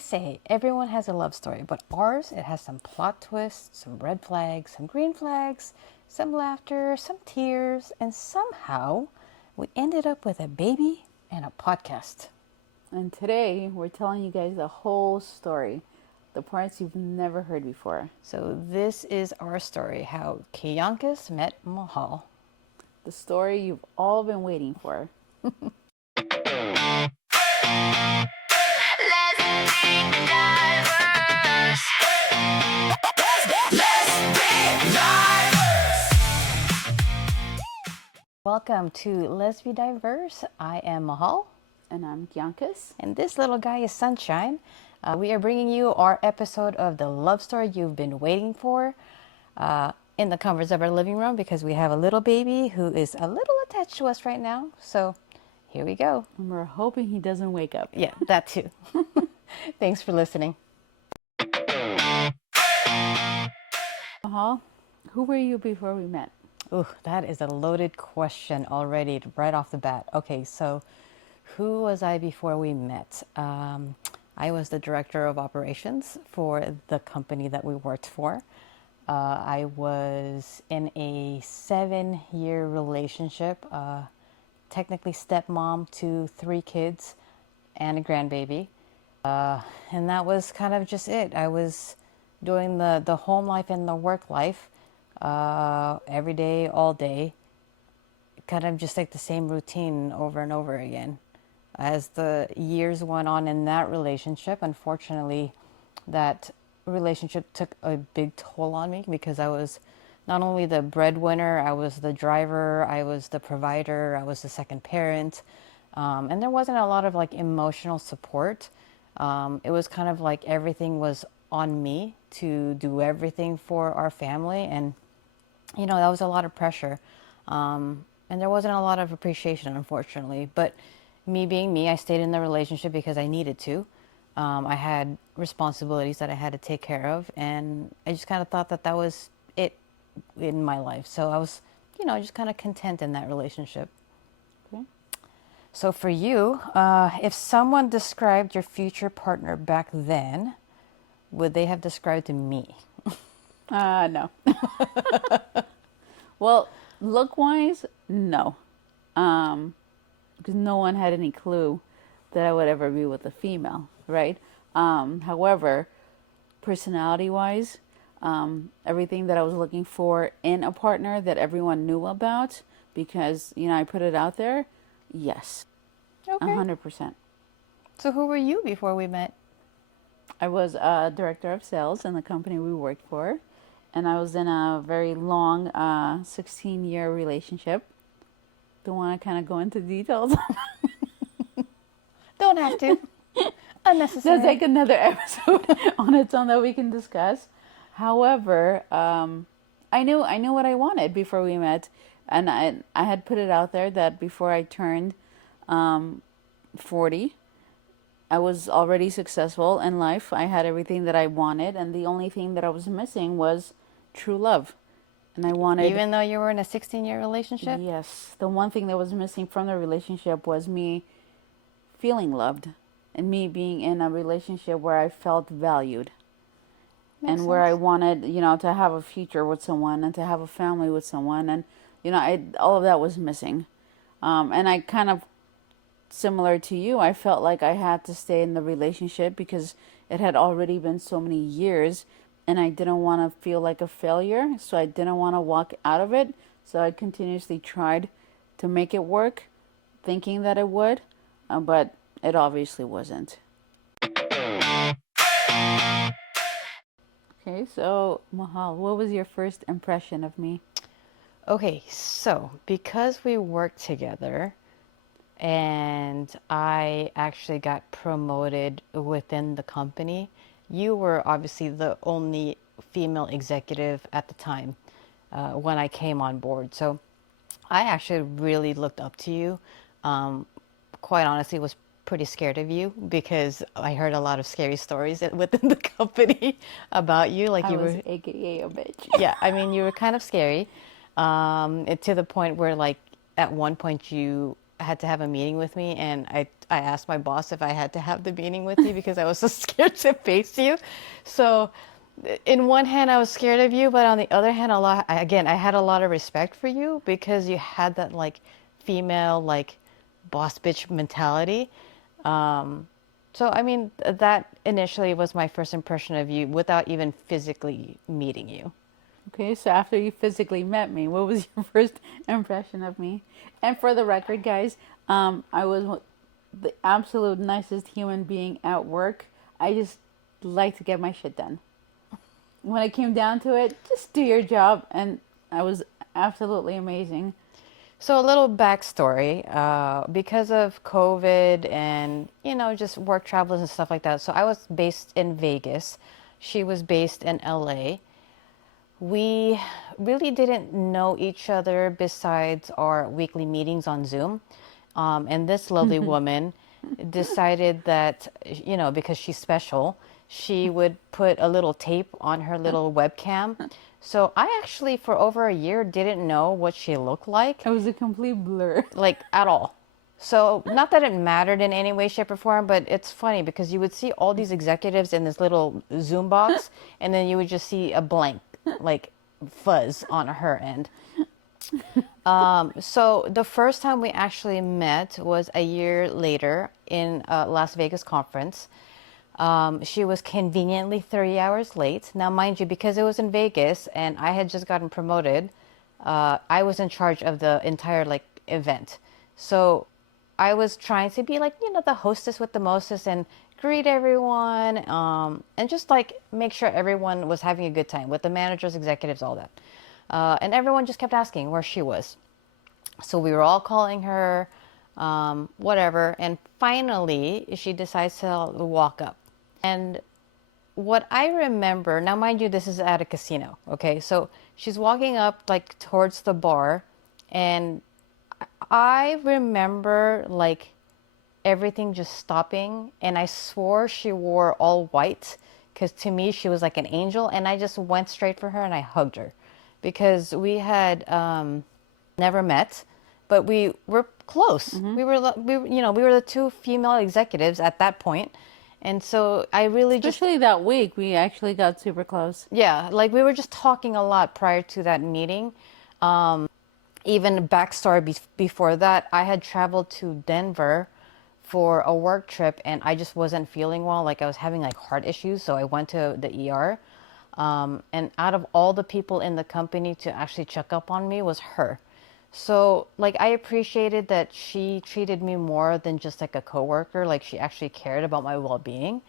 say everyone has a love story, but ours, it has some plot twists, some red flags, some green flags, some laughter, some tears, and somehow we ended up with a baby and a podcast. And today we're telling you guys the whole story, the parts you've never heard before. So this is our story, how Kiyankas met Mahal. The story you've all been waiting for. Lez-B-Diverse. Lez-B-Diverse. Welcome to Lez-B-Diverse. I am Mahal. And I'm Kiyankas. And this little guy is Sunshine. We are bringing you our episode of the love story you've been waiting for in the comforts of our living room because we have a little baby who is a little attached to us right now. So here we go. And we're hoping he doesn't wake up. Yeah, that too. Thanks for listening. Mahal, who were you before we met? Ooh, that is a loaded question already right off the bat. Okay, so who was I before we met? I was the director of operations for the company that we worked for. I was in a 7-year relationship, technically stepmom to 3 kids and a grandbaby. And that was kind of just it. I was doing the home life and the work life every day, all day. Kind of just like the same routine over and over again. As the years went on in that relationship, unfortunately, that relationship took a big toll on me because I was not only the breadwinner, I was the driver, I was the provider, I was the second parent, and there wasn't a lot of like emotional support. It was kind of like everything was on me to do everything for our family, and you know, that was a lot of pressure, and there wasn't a lot of appreciation, unfortunately. But me being me, I stayed in the relationship because I needed to. I had responsibilities that I had to take care of, and I just kind of thought that that was it in my life. So I was, you know, just kind of content in that relationship. Okay. So for you, if someone described your future partner back then, would they have described me? No. Well, look-wise, no. Because no one had any clue that I would ever be with a female, right? However, personality-wise, everything that I was looking for in a partner that everyone knew about, because, you know, I put it out there, yes, Okay. 100%. So who were you before we met? I was a director of sales in the company we worked for, and I was in a very long 16-year relationship. Don't want to kind of go into details. Don't have to. Unnecessary. That's like another episode on its own that we can discuss. However, I knew what I wanted before we met, and I had put it out there that before I turned 40, I was already successful in life. I had everything that I wanted, and the only thing that I was missing was true love. And I wanted... Even though you were in a 16-year relationship? Yes. The one thing that was missing from the relationship was me feeling loved and me being in a relationship where I felt valued. Makes And where I sense. wanted, you know, to have a future with someone and to have a family with someone. And, you know, all of that was missing. And I kind of, similar to you, I felt like I had to stay in the relationship because it had already been so many years and I didn't want to feel like a failure. So I didn't want to walk out of it. So I continuously tried to make it work, thinking that it would, but it obviously wasn't. Okay, so Mahal, what was your first impression of me? Okay, so because we worked together and I actually got promoted within the company, you were obviously the only female executive at the time when I came on board. So I actually really looked up to you. Quite honestly, was pretty scared of you because I heard a lot of scary stories within the company about you. Like I you was were, AKA a bitch. yeah, I mean, you were kind of scary, to the point where, like, at one point you had to have a meeting with me, and I asked my boss if I had to have the meeting with you because I was so scared to face you. So in one hand I was scared of you, but on the other hand, I had a lot of respect for you because you had that like female like boss bitch mentality. So I mean that initially was my first impression of you without even physically meeting you. Okay, so after you physically met me, what was your first impression of me? And for the record, guys, I was the absolute nicest human being at work. I just like to get my shit done. When it came down to it, just do your job, and I was absolutely amazing. So a little backstory, because of COVID and just work travels and stuff like that. So I was based in Vegas. She was based in LA. We really didn't know each other besides our weekly meetings on Zoom. And this lovely woman decided that, because she's special, she would put a little tape on her little webcam. So I actually, for over a year, didn't know what she looked like, It was a complete blur. like at all. So not that it mattered in any way, shape, or form, but it's funny because you would see all these executives in this little Zoom box, and then you would just see a blank, like fuzz on her end. So the first time we actually met was a year later in a Las Vegas conference. She was conveniently 30 hours late. Now, mind you, because it was in Vegas and I had just gotten promoted, I was in charge of the entire like event. So I was trying to be like, the hostess with the mostest and greet everyone, and just like make sure everyone was having a good time with the managers, executives, all that. And everyone just kept asking where she was. So we were all calling her, whatever. And finally, she decides to walk up. And what I remember, now mind you, this is at a casino, okay? So she's walking up like towards the bar, and I remember like everything just stopping, and I swore she wore all white because to me she was like an angel, and I just went straight for her and I hugged her because we had never met, but we were close. We were the two female executives at that point. And so I really Especially that week, we actually got super close. yeah, like we were just talking a lot prior to that meeting. Even backstory before that, I had traveled to Denver for a work trip and I just wasn't feeling well. Like I was having like heart issues. So I went to the ER. And out of all the people in the company to actually check up on me was her. So like I appreciated that she treated me more than just like a coworker. Like she actually cared about my well-being.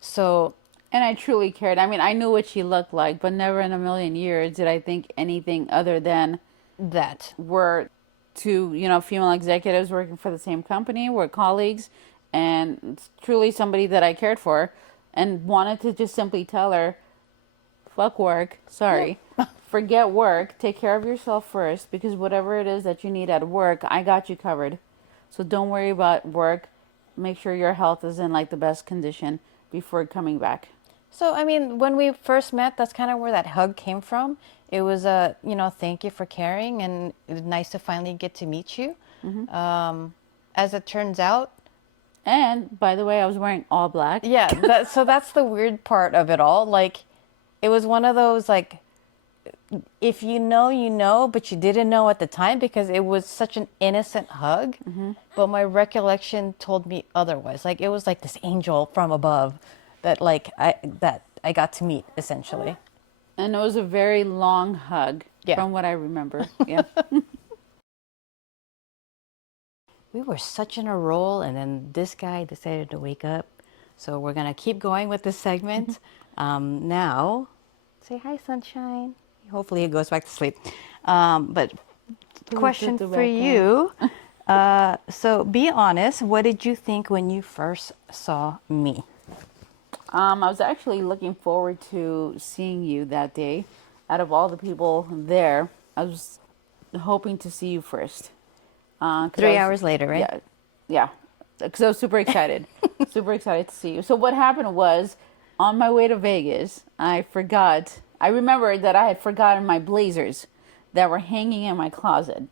So And I truly cared. I mean, I knew what she looked like, but never in a million years did I think anything other than that. we're two, female executives working for the same company, we're colleagues, and it's truly somebody that I cared for and wanted to just simply tell her, fuck work, sorry. Forget work, take care of yourself first because whatever it is that you need at work, I got you covered. So don't worry about work. Make sure your health is in like the best condition before coming back. So, I mean, when we first met, that's kind of where that hug came from. It was a, thank you for caring, and it was nice to finally get to meet you. As it turns out, And by the way, I was wearing all black. yeah, so that's the weird part of it all. Like, it was one of those, like, if you know, you know, but you didn't know at the time because it was such an innocent hug. But my recollection told me otherwise. Like, it was like this angel from above that, I got to meet, essentially. And it was a very long hug Yeah. from what I remember. Yeah. We were such in a roll, and then this guy decided to wake up. So we're going to keep going with this segment. Now, say hi, sunshine. Hopefully he goes back to sleep. But question for you. So be honest, what did you think when you first saw me? I was actually looking forward to seeing you that day. Out of all the people there, I was hoping to see you first. 3 hours later, right? Yeah, yeah. Because I was super excited, super excited to see you. So what happened was, on my way to Vegas, I remembered that I had forgotten my blazers that were hanging in my closet.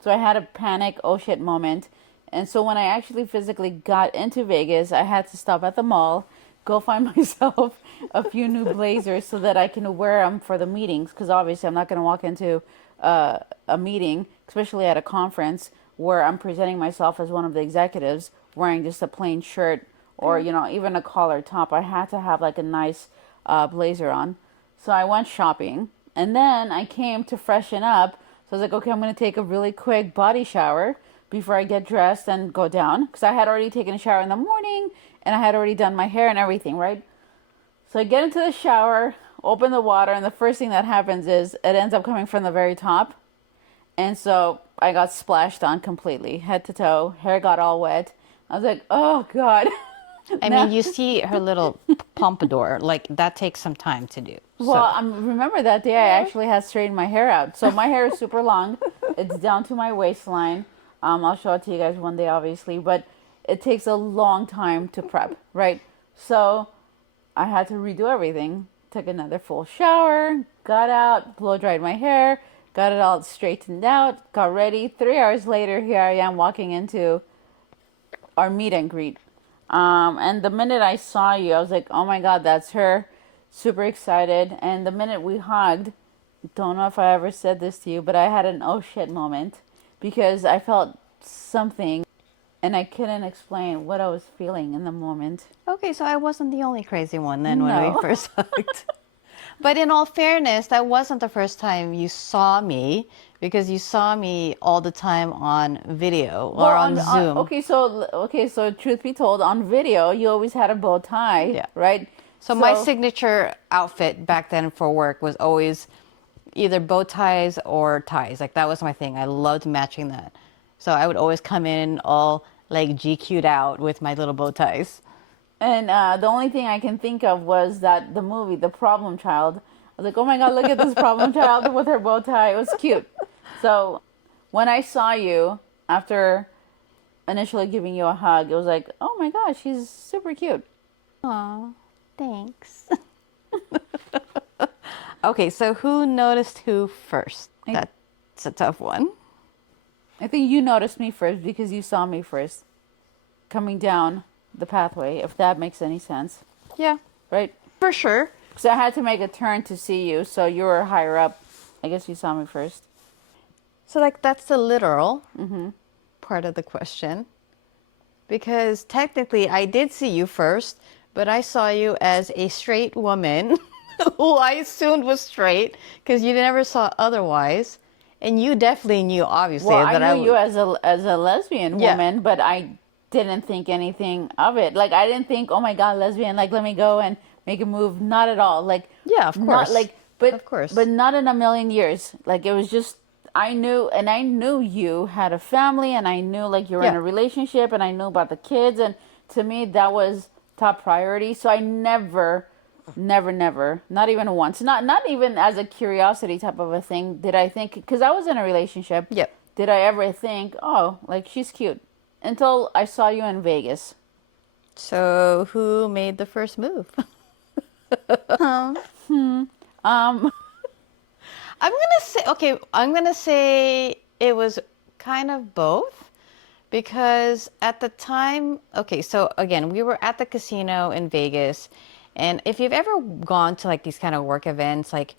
So I had a panic, oh shit moment. And so when I actually physically got into Vegas, I had to stop at the mall, go find myself a few new blazers so that I can wear them for the meetings. Because obviously I'm not going to walk into a meeting, especially at a conference where I'm presenting myself as one of the executives wearing just a plain shirt or, you know, even a collar top. I had to have like a nice blazer on. So I went shopping and then I came to freshen up. So I was like, okay, I'm going to take a really quick body shower before I get dressed and go down. Because I had already taken a shower in the morning and I had already done my hair and everything, right? So I get into the shower, open the water, and the first thing that happens is it ends up coming from the very top. And so I got splashed on completely, head to toe. Hair got all wet. I was like, oh, God. I mean, you see her little pompadour, like that takes some time to do. Well, So, remember that day I actually had straightened my hair out. So my hair is super long. It's down to my waistline. I'll show it to you guys one day, obviously. But it takes a long time to prep, right? So I had to redo everything. Took another full shower, got out, blow dried my hair, got it all straightened out, got ready. 3 hours later, here I am walking into our meet and greet. And the minute I saw you, I was like, oh my God, that's her. Super excited. And the minute we hugged, don't know if I ever said this to you, but I had an oh shit moment because I felt something and I couldn't explain what I was feeling in the moment. okay, so I wasn't the only crazy one then when No. we first hugged. But in all fairness, that wasn't the first time you saw me because you saw me all the time on video or Well, on Zoom. okay, so truth be told, on video you always had a bow tie, Yeah. right? So my signature outfit back then for work was always either bow ties or ties. Like that was my thing. I loved matching that. So I would always come in all like GQ'd out with my little bow ties. And the only thing I can think of was that the movie, The Problem Child. I was like, oh my God, look at this problem child with her bow tie. It was cute. So when I saw you after initially giving you a hug, it was like, oh my gosh, she's super cute. Aw, thanks. Okay, so who noticed who first? That's a tough one. I think you noticed me first because you saw me first coming down the pathway, if that makes any sense, Yeah, right? for sure. Because I had to make a turn to see you, so you were higher up. I guess you saw me first. So like that's the literal part of the question. Because technically I did see you first, but I saw you as a straight woman who I assumed was straight because you never saw otherwise. And you definitely knew, obviously, Well, that I I knew would. you as a lesbian Yeah. woman, but I didn't think anything of it. Like I didn't think, oh my God, lesbian. Like let me go and make a move. Not at all. Like Yeah, of not course. like, but Of course. but not in a million years. Like it was just I knew you had a family, and I knew like you were in Yeah. a relationship, and I knew about the kids, and to me that was top priority. So I never, not even once, not even as a curiosity type of a thing, did I think, because I was in a relationship. Yep. Did I ever think, oh, like she's cute, until I saw you in Vegas. So who made the first move? I'm gonna say it was kind of both because at the time, okay, so again, we were at the casino in Vegas, and if you've ever gone to like these kind of work events, like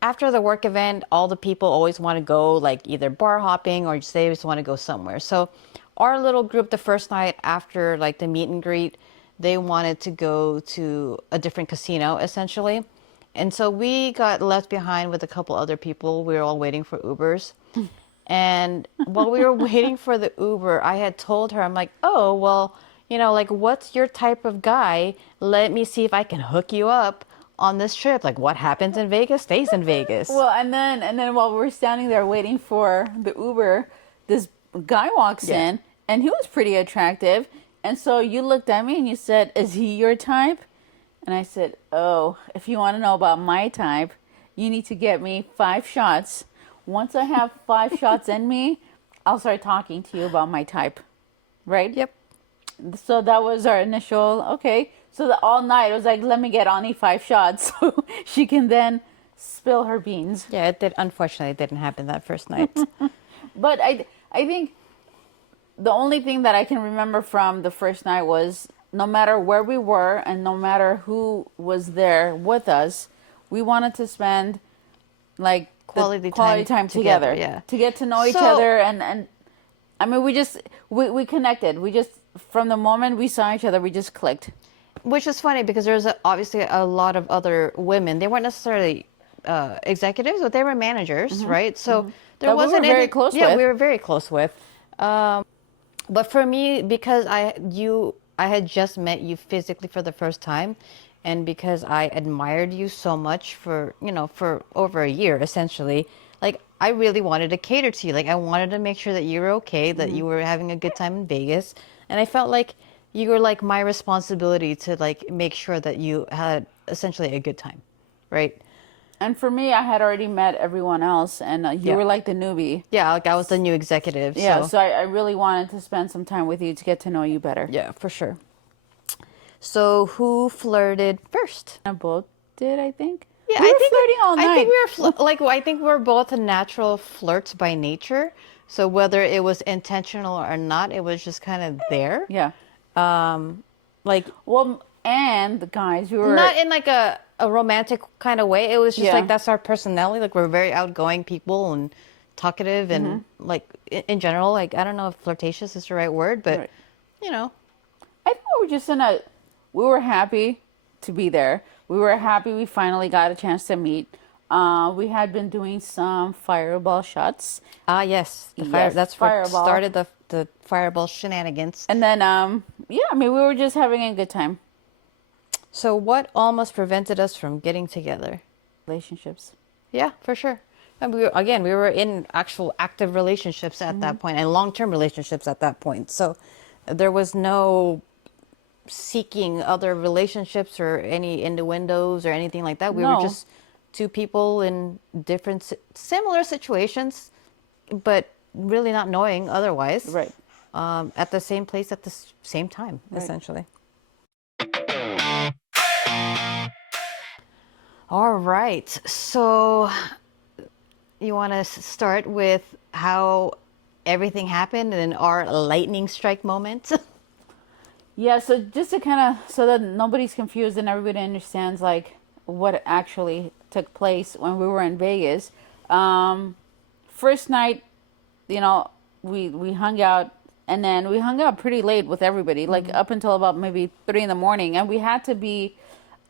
after the work event, all the people always want to go like either bar hopping or just they just want to go somewhere. So our little group the first night after like the meet and greet, they wanted to go to a different casino essentially. And so we got left behind with a couple other people. We were all waiting for Ubers. And while we were waiting for the Uber, I had told her, I'm like, oh, well, you know, like, what's your type of guy? Let me see if I can hook you up on this trip. Like, what happens in Vegas stays in Vegas. Well, and then while we were standing there waiting for the Uber, this guy walks Yeah. in, and he was pretty attractive. And so you looked at me and you said, "Is he your type?" And I said, "Oh, if you want to know about my type, you need to get me 5 shots. Once I have 5 shots in me, I'll start talking to you about my type." Right? Yep. So that was our initial, okay. So all night, it was like, let me get Ani 5 shots so she can then spill her beans. Yeah, it did. Unfortunately, it didn't happen that first night. But I think the only thing that I can remember from the first night was no matter where we were and no matter who was there with us, we wanted to spend like Quality quality time time together, yeah. to get to know each So, other. And I mean, we connected. We just, from the moment we saw each other, we just clicked. which is funny because there's obviously a lot of other women. They weren't necessarily executives, but they were managers, right? So there That we were wasn't very any. close Yeah, with. we were very close with. But for me, because I had just met you physically for the first time, and because I admired you so much for, for over a year essentially, like I really wanted to cater to you. Like I wanted to make sure that you were okay, that you were having a good time in Vegas, and I felt like you were like my responsibility to like make sure that you had essentially a good time, right? And for me, I had already met everyone else, and you Yeah. were like the newbie. Yeah, like I was the new executive, Yeah, so so I really wanted to spend some time with you to get to know you better. yeah, for sure. So who flirted first? And both did, I think. Yeah, We were flirting all I think night. we were I think we're both natural flirts by nature. So whether it was intentional or not, it was just kind of there. Yeah. Like Well, and the guys, we were. not in like a romantic kind of way. It was just Yeah. like that's our personality. Like we're very outgoing people and talkative and like in general, like I don't know if flirtatious is the right word, but Right. you know, I think we were just we were happy to be there. We were happy we finally got a chance to meet. We had been doing some fireball shots. yes, the fire. Yes, That's what fireball. started the fireball shenanigans. And then, yeah, I mean, we were just having a good time. So what almost prevented us from getting together? Relationships. Yeah, for sure. And we were in actual active relationships at that point and long-term relationships at that point. So there was no seeking other relationships or any innuendos or anything like that. We were No. just two people in different, similar situations, but really not knowing otherwise. Right. At the same place at the same time, Right. essentially. All right. So you want to start with how everything happened and our lightning strike moment? Yeah, so just to kind of, so that nobody's confused and everybody understands like what actually took place when we were in Vegas. First night, we hung out, and then we hung out pretty late with everybody, like up until about maybe 3 in the morning, and we had to be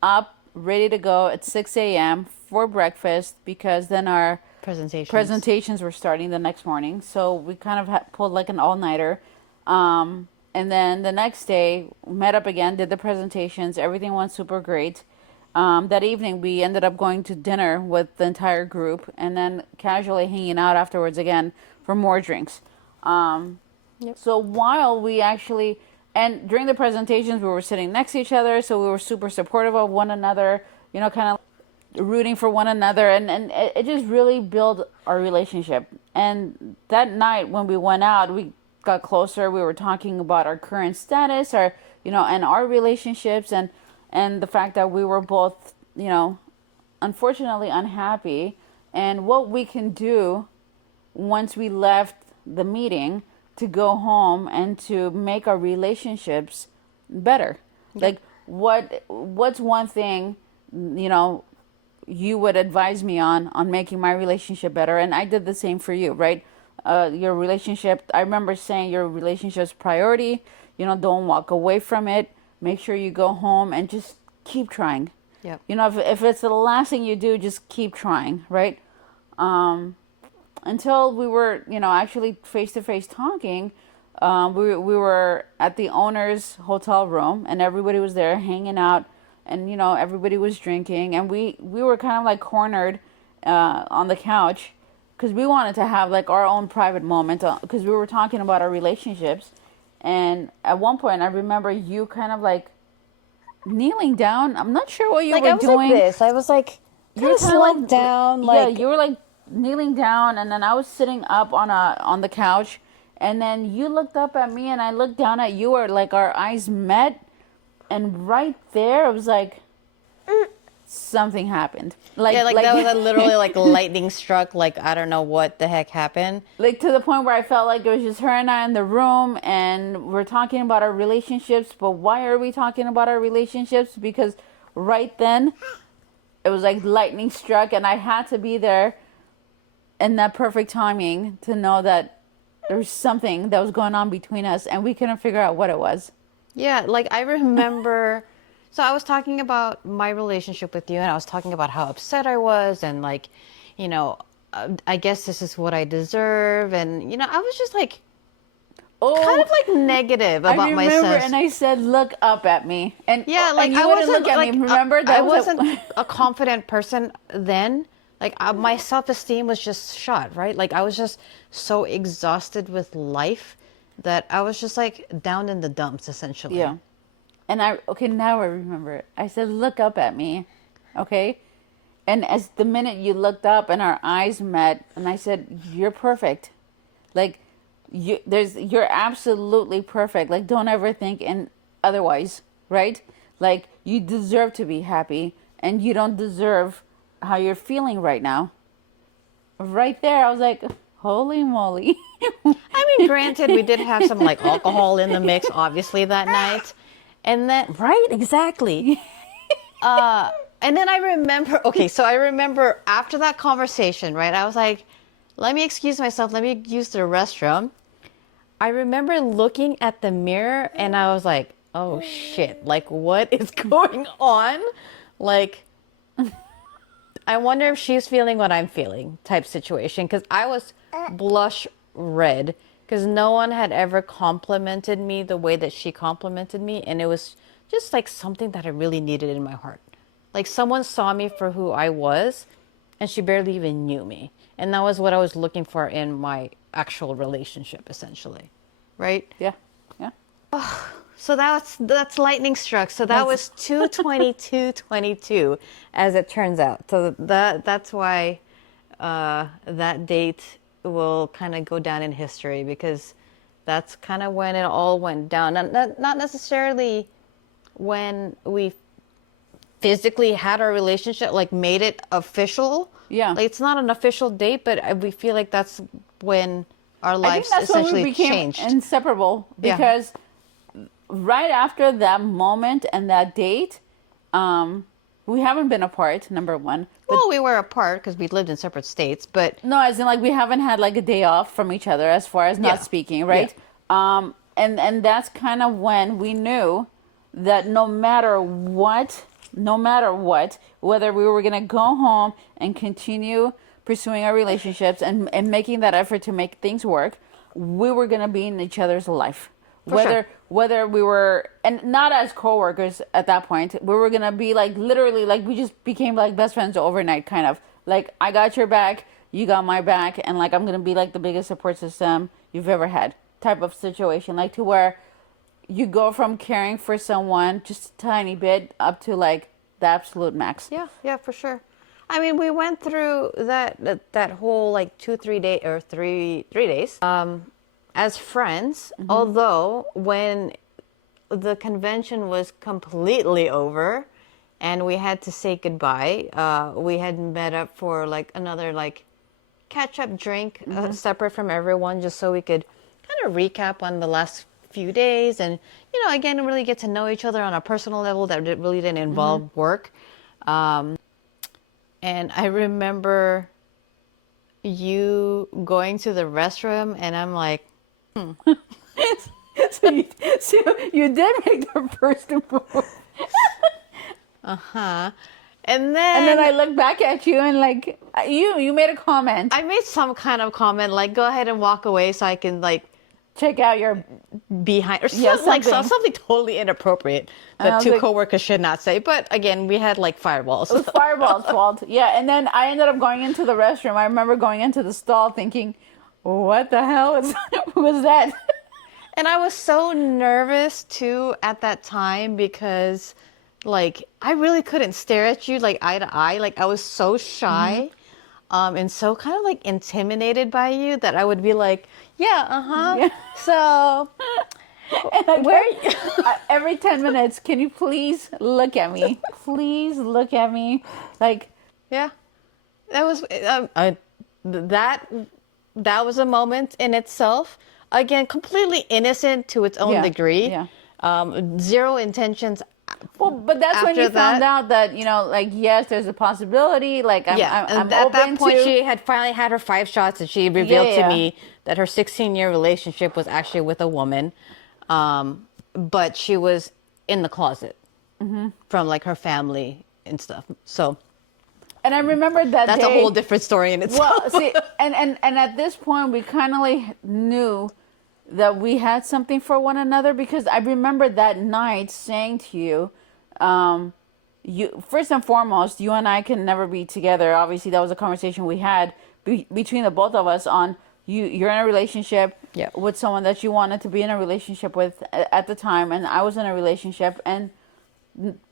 up ready to go at 6 a.m. for breakfast because then our presentations were starting the next morning. So we kind of pulled like an all-nighter. And then the next day, met up again, did the presentations. Everything went super great. That evening, we ended up going to dinner with the entire group and then casually hanging out afterwards again for more drinks. So while we actually, and during the presentations, we were sitting next to each other. So we were super supportive of one another, kind of rooting for one another. And it just really built our relationship. And that night when we went out, we got closer. We were talking about our current status, and our relationships, and the fact that we were both, unfortunately unhappy, and what we can do once we left the meeting to go home and to make our relationships better. Yeah. Like what's one thing, you would advise me on making my relationship better, and I did the same for you, right? Your relationship, I remember saying your relationship's priority, don't walk away from it. Make sure you go home and just keep trying. Yep. If it's the last thing you do, just keep trying, right? Until we were, actually face to face talking, we were at the owner's hotel room and everybody was there hanging out, and everybody was drinking, and we were kind of like cornered on the couch, because we wanted to have like our own private moment, because we were talking about our relationships. And at one point I remember you kind of like kneeling down. I'm not sure what you were doing. Like this. I was like You were kind of like down, like yeah, you were like kneeling down, and then I was sitting up on the couch, and then you looked up at me and I looked down at you, or like our eyes met, and right there I was like, something happened. Yeah, like that was a literally like lightning struck. Like I don't know what the heck happened. Like to the point where I felt like it was just her and I in the room and we're talking about our relationships, but why are we talking about our relationships? Because right then it was like lightning struck and I had to be there in that perfect timing to know that there was something that was going on between us and we couldn't figure out what it was. Yeah, like I remember. So I was talking about my relationship with you, and I was talking about how upset I was, and like, you know, I guess this is what I deserve, and you know, I was just like, kind of like negative about I remember, myself. and I said, "Look up at me," and Yeah, like and you I wouldn't wasn't look at like me. Remember that I wasn't a confident person then. Like my self-esteem was just shot, right? Like I was just so exhausted with life that I was just like down in the dumps, essentially. Yeah. And okay, now I remember it. I said, "Look up at me," okay? And as the minute you looked up and our eyes met, and I said, "You're perfect." Like you're absolutely perfect. Like don't ever think in otherwise, right? Like you deserve to be happy and you don't deserve how you're feeling right now. Right there, I was like, "Holy moly." I mean, granted, we did have some like alcohol in the mix, obviously, that night. And then, right, exactly. And then I remember, okay, so I remember after that conversation, right, I was like, let me excuse myself, let me use the restroom. I remember looking at the mirror and I was like, oh shit, like what is going on? Like, I wonder if she's feeling what I'm feeling type situation. Because I was blush red because no one had ever complimented me the way that she complimented me. And it was just like something that I really needed in my heart. Like someone saw me for who I was and she barely even knew me. And that was what I was looking for in my actual relationship, essentially. Right? Yeah. Yeah. So that's lightning struck. So that was 2/22/22, as it turns out. So that's why that date will kind of go down in history because that's kind of when it all went down. Not necessarily when we physically had our relationship, like made it official. Yeah. Like it's not an official date, but we feel like that's when our I think lives that's when essentially we became changed. inseparable Yeah. because right after that moment and that date, we haven't been apart, number one. But Well, we were apart because we lived in separate states, but no, as in like we haven't had like a day off from each other as far as not Yeah. speaking, right? And that's kind of when we knew that no matter what, whether we were gonna go home and continue pursuing our relationships and making that effort to make things work, we were gonna be in each other's life. Whether we were, and not as coworkers at that point, we were gonna be like literally like we just became like best friends overnight, kind of like I got your back, you got my back, and like I'm gonna be like the biggest support system you've ever had type of situation, like to where you go from caring for someone just a tiny bit up to like the absolute max. yeah, for sure. I mean, we went through that whole like 2 3 day or 3 days as friends. Although when the convention was completely over and we had to say goodbye, we had met up for like another like catch up drink separate from everyone, just so we could kind of recap on the last few days and again really get to know each other on a personal level that really didn't involve work. And I remember you going to the restroom and I'm like, so, you did make the first move. and And then then I look back at you and like you made a comment. I made some kind of comment like, go ahead and walk away so I can like Check out your behind or Yeah, something, like something. something totally inappropriate And I that was two like- coworkers should not say. But again, we had like firewalls. It was Fireball's fault. Yeah, and then I ended up going into the restroom. I remember going into the stall thinking, what the hell was that? And I was so nervous too at that time because like I really couldn't stare at you like eye to eye. Like I was so shy and so kind of like intimidated by you that I would be like, yeah. Yeah. So And I Where? kept, every 10 minutes, can you please look at me? Please look at me. Like, Yeah, that was that. That was a moment in itself. Again, completely innocent to its own yeah, degree. yeah. Zero intentions Well, but that's when after you found that. out that, like, yes, there's a possibility. Like, Yeah, and I'm at that open point, to, she had finally had her 5 shots, and she yeah, revealed to yeah. me that her 16-year relationship was actually with a woman, but she was in the closet from like her family and stuff. So And I remember that that's a whole day. different story in itself. Well, see, and at this point, we kind of like knew that we had something for one another, because I remember that night saying to you, you first and foremost, you and I can never be together. Obviously, that was a conversation we had between the both of us on you're in a relationship Yeah. with someone that you wanted to be in a relationship with at the time, and I was in a relationship, and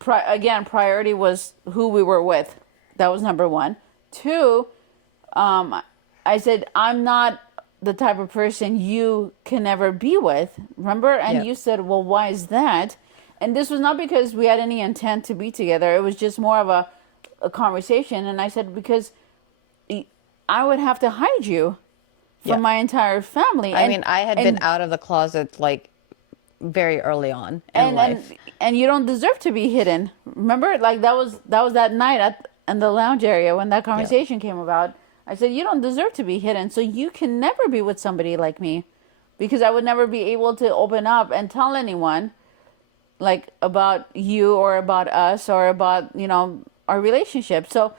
again, priority was who we were with. That was number one. Two, I said, I'm not the type of person you can ever be with. Remember? And Yeah. you said, well, why is that? And this was not because we had any intent to be together. It was just more of a conversation. And I said, because I would have to hide you Yeah. from my entire family. I mean, I had been out of the closet like very early on in and life. and you don't deserve to be hidden. Remember, like that was that night at in the lounge area when that Yeah. conversation came about. I said, you don't deserve to be hidden, so you can never be with somebody like me, because I would never be able to open up and tell anyone like about you or about us or about our relationship. So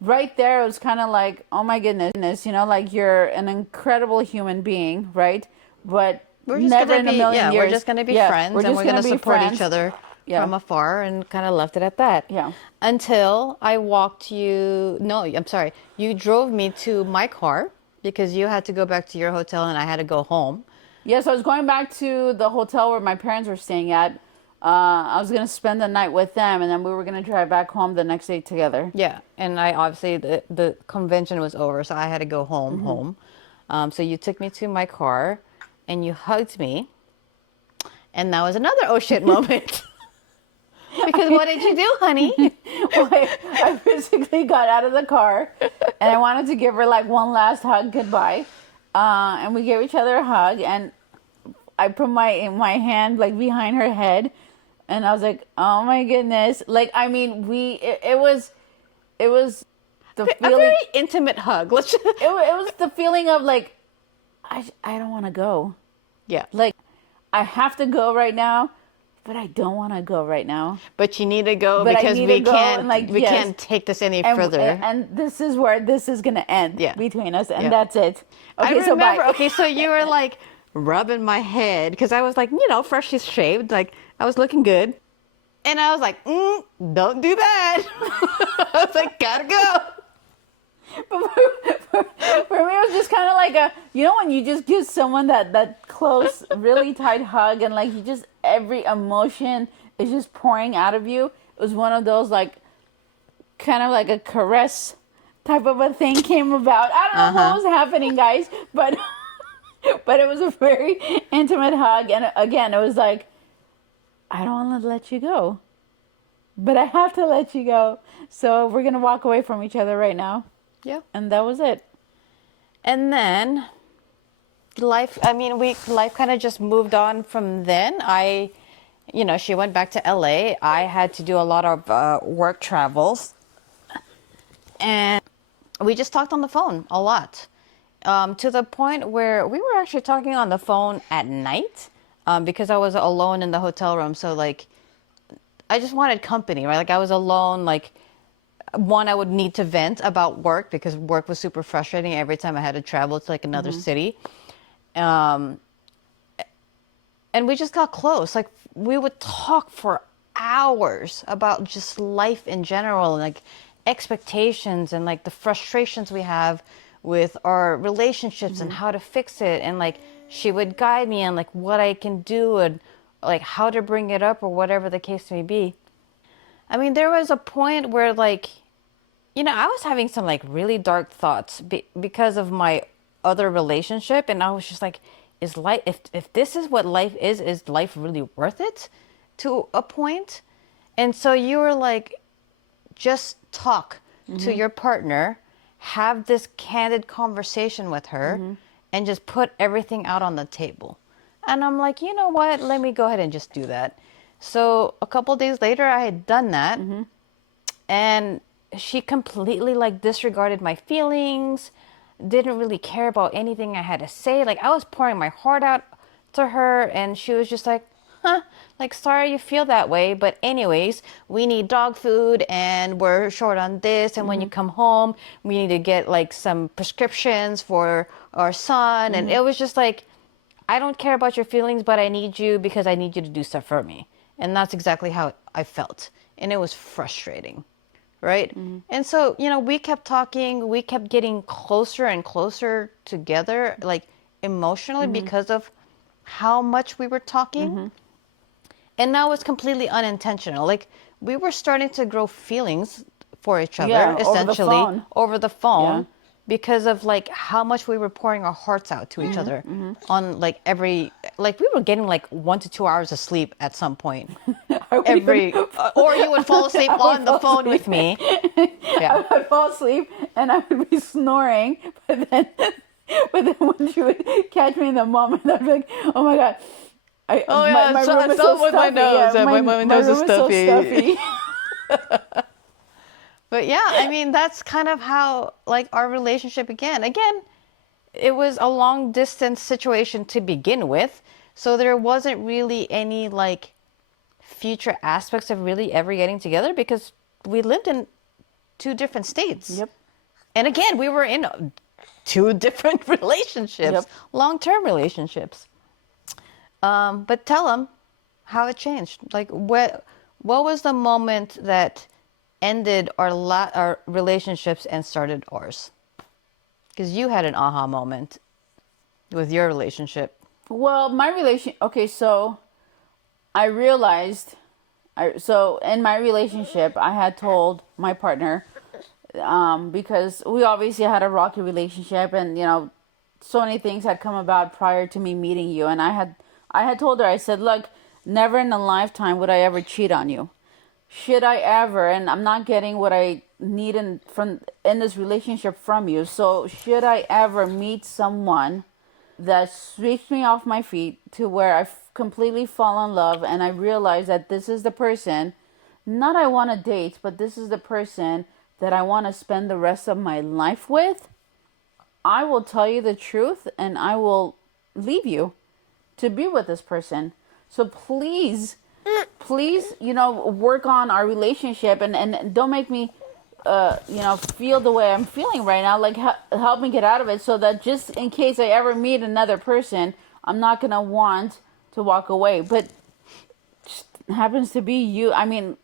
right there it was kind of like, oh my goodness, like you're an incredible human being, right? But We're just never gonna in a be, million yeah, years. we're just gonna be Yeah, friends, and just we're gonna be support friends. each other Yeah. from afar, and kind of left it at that. Yeah. Until I walked you. No, I'm sorry. You drove me to my car because you had to go back to your hotel, and I had to go home. Yes, I was going back to the hotel where my parents were staying at. I was gonna spend the night with them, and then we were gonna drive back home the next day together. Yeah, and I obviously the convention was over, so I had to go home. So you took me to my car, and you hugged me, and that was another oh shit moment. Because what did you do, honey? Well, I basically got out of the car, and I wanted to give her like one last hug goodbye, and we gave each other a hug, and I put my hand like behind her head, and I was like, oh my goodness, like I mean it was the A feeling. very intimate hug. Let's just, It was the feeling of like I don't want to go. yeah. Like, I have to go right now, but I don't want to go right now. But you need to go But I because need we to go, can't and, like, we yes. can't take this any And, further. and this is where this is going to end Yeah. between us, and Yeah. that's it. I Okay, so remember. bye. Okay, so you were like rubbing my head because I was like, freshly shaved, like I was looking good, and I was like, don't do that. I was like, gotta go. For me, it was just kind of like when you just give someone that close, really tight hug, and like you just, every emotion is just pouring out of you. It was one of those like, kind of like a caress type of a thing came about. I don't know what was happening, guys, but but it was a very intimate hug, and again, it was like, I don't want to let you go, but I have to let you go. So we're gonna walk away from each other right now. Yeah. And that was it. And then life kind of just moved on from then. She went back to LA. I had to do a lot of work travels. And we just talked on the phone a lot. To the point where we were actually talking on the phone at night because I was alone in the hotel room. So, like, I just wanted company, right? Like, I was alone, like, one, I would need to vent about work because work was super frustrating every time I had to travel to like another city. And we just got close. Like, we would talk for hours about just life in general, and like expectations and like the frustrations we have with our relationships and how to fix it. And like, she would guide me on like what I can do and like how to bring it up or whatever the case may be. I mean, there was a point where like, I was having some like really dark thoughts because of my other relationship. And I was just like, is life, if this is what life is life really worth it to a point? And so you were like, just talk to your partner, have this candid conversation with her, and just put everything out on the table. And I'm like, you know what? Let me go ahead and just do that. So a couple days later, I had done that, and she completely like disregarded my feelings, didn't really care about anything I had to say. Like I was pouring my heart out to her, and she was just like, huh, like, sorry you feel that way, but anyways, we need dog food and we're short on this, and when you come home, we need to get like some prescriptions for our son. And it was just like, I don't care about your feelings, but I need you because I need you to do stuff for me. And that's exactly how I felt. And it was frustrating, right? And so, you know, we kept talking, we kept getting closer and closer together, like emotionally, because of how much we were talking. And that was completely unintentional. Like we were starting to grow feelings for each other, Yeah, essentially over the phone, Yeah. because of like how much we were pouring our hearts out to each other on like every, like we were getting like 1 to 2 hours of sleep at some point. Or you would fall asleep on the phone with me. Yeah. I would fall asleep and I would be snoring, but then when she would catch me in the moment, I'd be like, oh my God. Oh yeah, my room is so with my stuffy. nose. Yeah, My nose is room so stuffy. stuffy. But yeah, I mean, that's kind of how like our relationship began. Again, it was a long distance situation to begin with. So there wasn't really any like future aspects of really ever getting together because we lived in 2 different states. Yep. And again, we were in 2 different relationships, Yep. long-term relationships. But tell them how it changed. Like what was the moment that ended our relationships and started ours? Because you had an aha moment with your relationship. Well, okay, so I realized, so in my relationship, I had told my partner, because we obviously had a rocky relationship, and you know, so many things had come about prior to me meeting you, and I had told her, I said, look, never in a lifetime would I ever cheat on you. Should I ever, and I'm not getting what I need in this relationship from you, so should I ever meet someone that sweeps me off my feet to where I completely fall in love and I realize that this is the person, not I want to date, but this is the person that I want to spend the rest of my life with, I will tell you the truth and I will leave you to be with this person. So please, you know, work on our relationship and don't make me, you know, feel the way I'm feeling right now. Like, help me get out of it so that just in case I ever meet another person, I'm not going to want to walk away. But just happens to be you. I mean,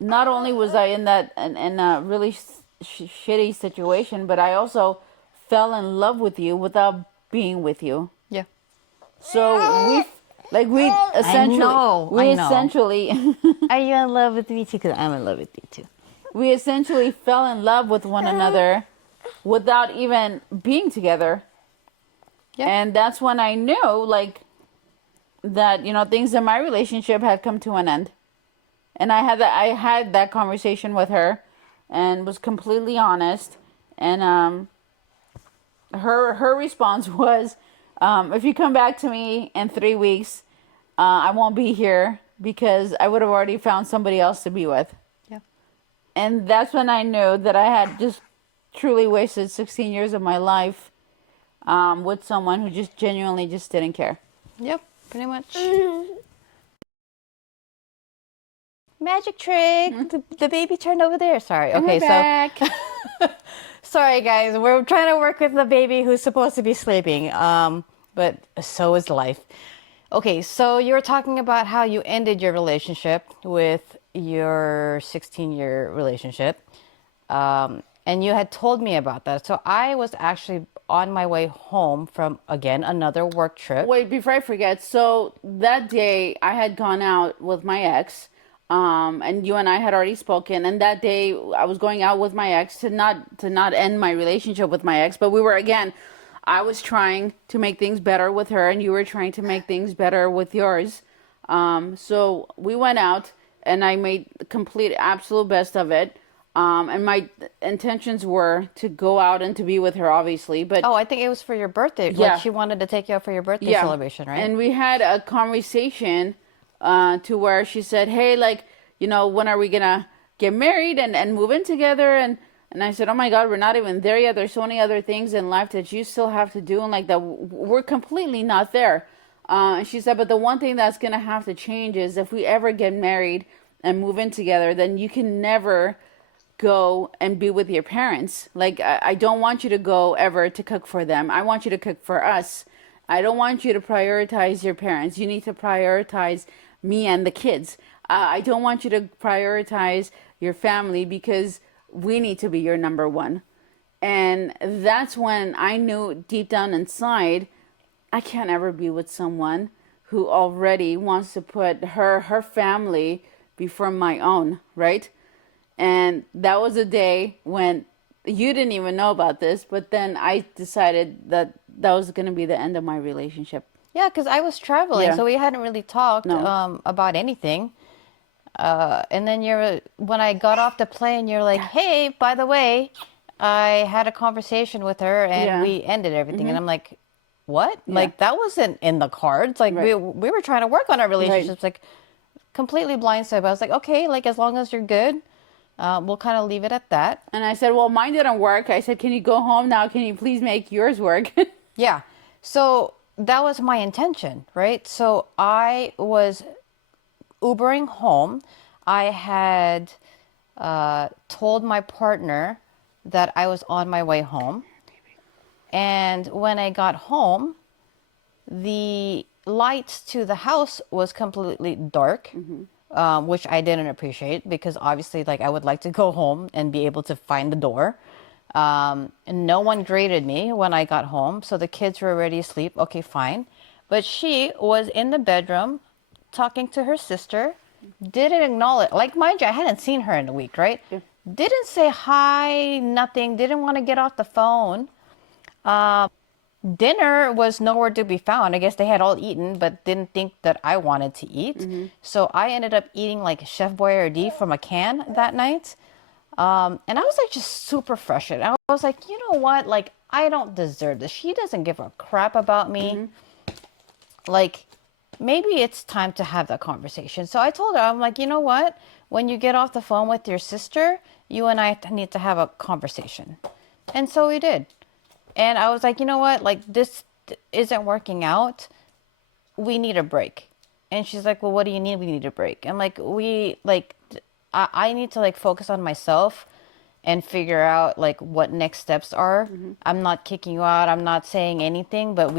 not only was I in a really shitty situation, but I also fell in love with you without being with you. Yeah. So we essentially, Are you in love with me too? Because I'm in love with you too. we essentially fell in love with one another without even being together. Yeah. And that's when I knew, like, that, you know, things in my relationship had come to an end. And I had that conversation with her and was completely honest. And her response was, if you come back to me in 3 weeks, I won't be here because I would have already found somebody else to be with. Yeah. And that's when I knew that I had just truly wasted 16 years of my life with someone who just genuinely just didn't care. Yep, pretty much. Magic trick. The baby turned over there. Sorry. Okay, back. Sorry guys, we're trying to work with the baby who's supposed to be sleeping. But so is life. Okay, so you were talking about how you ended your relationship with your 16-year relationship. And you had told me about that. So I was actually on my way home from, again, another work trip. Wait, before I forget, so that day I had gone out with my ex, and you and I had already spoken, and that day I was going out with my ex to not end my relationship with my ex, but we were, again, I was trying to make things better with her, and you were trying to make things better with yours. So we went out, and I made the complete, absolute best of it. And my intentions were to go out and to be with her, obviously. But Oh, I think it was for your birthday. yeah, Like she wanted to take you out for your birthday yeah. celebration, right? And we had a conversation to where she said, "Hey, like, when are we gonna get married and move in together?" And I said, "Oh my God, we're not even there yet. There's so many other things in life that you still have to do, and like that, we're completely not there." And she said, "But the one thing that's gonna have to change is if we ever get married and move in together, then you can never go and be with your parents. Like, I don't want you to go ever to cook for them. I want you to cook for us. I don't want you to prioritize your parents. You need to prioritize me and the kids. I don't want you to prioritize your family because we need to be your number one." And that's when I knew deep down inside, I can't ever be with someone who already wants to put her family before my own, right? And that was a day when you didn't even know about this, but then I decided that that was going to be the end of my relationship. Yeah, because I was traveling, Yeah. so we hadn't really talked No. about anything. And then when I got off the plane, you're like, "Hey, by the way, I had a conversation with her and Yeah. we ended everything." And I'm like, "What? Yeah. Like that wasn't in the cards. Like Right. we were trying to work on our relationships." Like completely blindsided. But I was like, "Okay, like as long as you're good, we'll kind of leave it at that." And I said, "Well, mine didn't work." I said, "Can you go home now? Can you please make yours work?" Yeah. So that was my intention, right? So I was Ubering home. I had told my partner that I was on my way home. And when I got home, the lights to the house was completely dark, which I didn't appreciate because obviously, like, I would like to go home and be able to find the door. And no one greeted me when I got home, so the kids were already asleep. Okay, fine. But she was in the bedroom talking to her sister, didn't acknowledge, like, mind you, I hadn't seen her in a week, right? Yeah. Didn't say hi, nothing, didn't want to get off the phone. Dinner was nowhere to be found. I guess they had all eaten, but didn't think that I wanted to eat. So I ended up eating like Chef Boyardee from a can that night. And I was like just super frustrated. I was like, you know what? Like, I don't deserve this. She doesn't give a crap about me. Like, maybe it's time to have that conversation. So I told her, I'm like, you know what? When you get off the phone with your sister, you and I need to have a conversation. And so we did. And I was like, you know what? Like, this isn't working out. We need a break. And she's like, well, what do you need? We need a break. I'm like, I need to like focus on myself and figure out like what next steps are. I'm not kicking you out. I'm not saying anything, but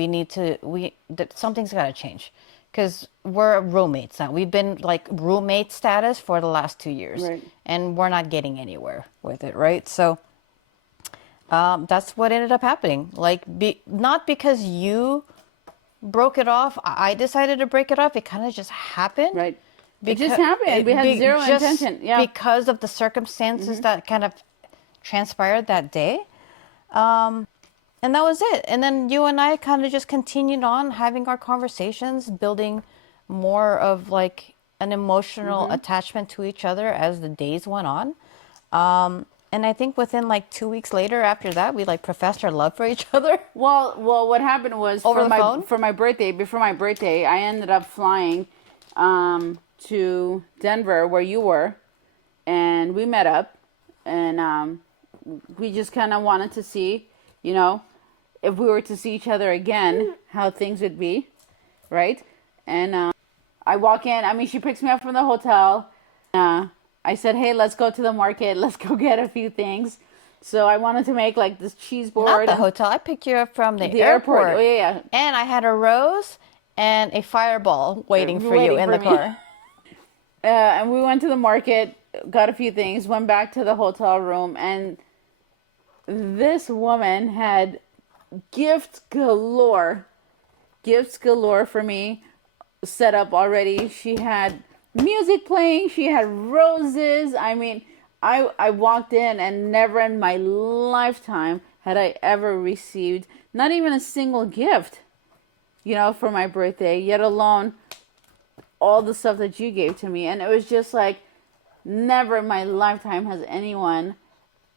something's got to change because we're roommates now. We've been like roommate status for the last 2 years, Right. and we're not getting anywhere with it, right? So that's what ended up happening. Like, not because you broke it off. I decided to break it off. It kind of just happened. Right. It just happened. We had zero intention. Yeah. Because of the circumstances that kind of transpired that day. And that was it. And then you and I kind of just continued on having our conversations, building more of like an emotional attachment to each other as the days went on. And I think within like 2 weeks later after that, we like professed our love for each other. Well, what happened was Over the phone? for my birthday, before my birthday, I ended up flying to Denver where you were, and we met up, and we just kind of wanted to see, if we were to see each other again, how things would be, right? And I walk in. I mean, she picks me up from the hotel. I said, hey, let's go to the market. Let's go get a few things. So I wanted to make like this cheese board. Not the hotel. I picked you up from the airport. airport. Oh, yeah. And I had a rose and a fireball waiting for you in the car. And we went to the market, got a few things, went back to the hotel room, and this woman had gifts galore for me set up already. She had music playing, she had roses. I mean, I walked in, and never in my lifetime had I ever received not even a single gift, for my birthday, yet alone all the stuff that you gave to me. And it was just like, never in my lifetime has anyone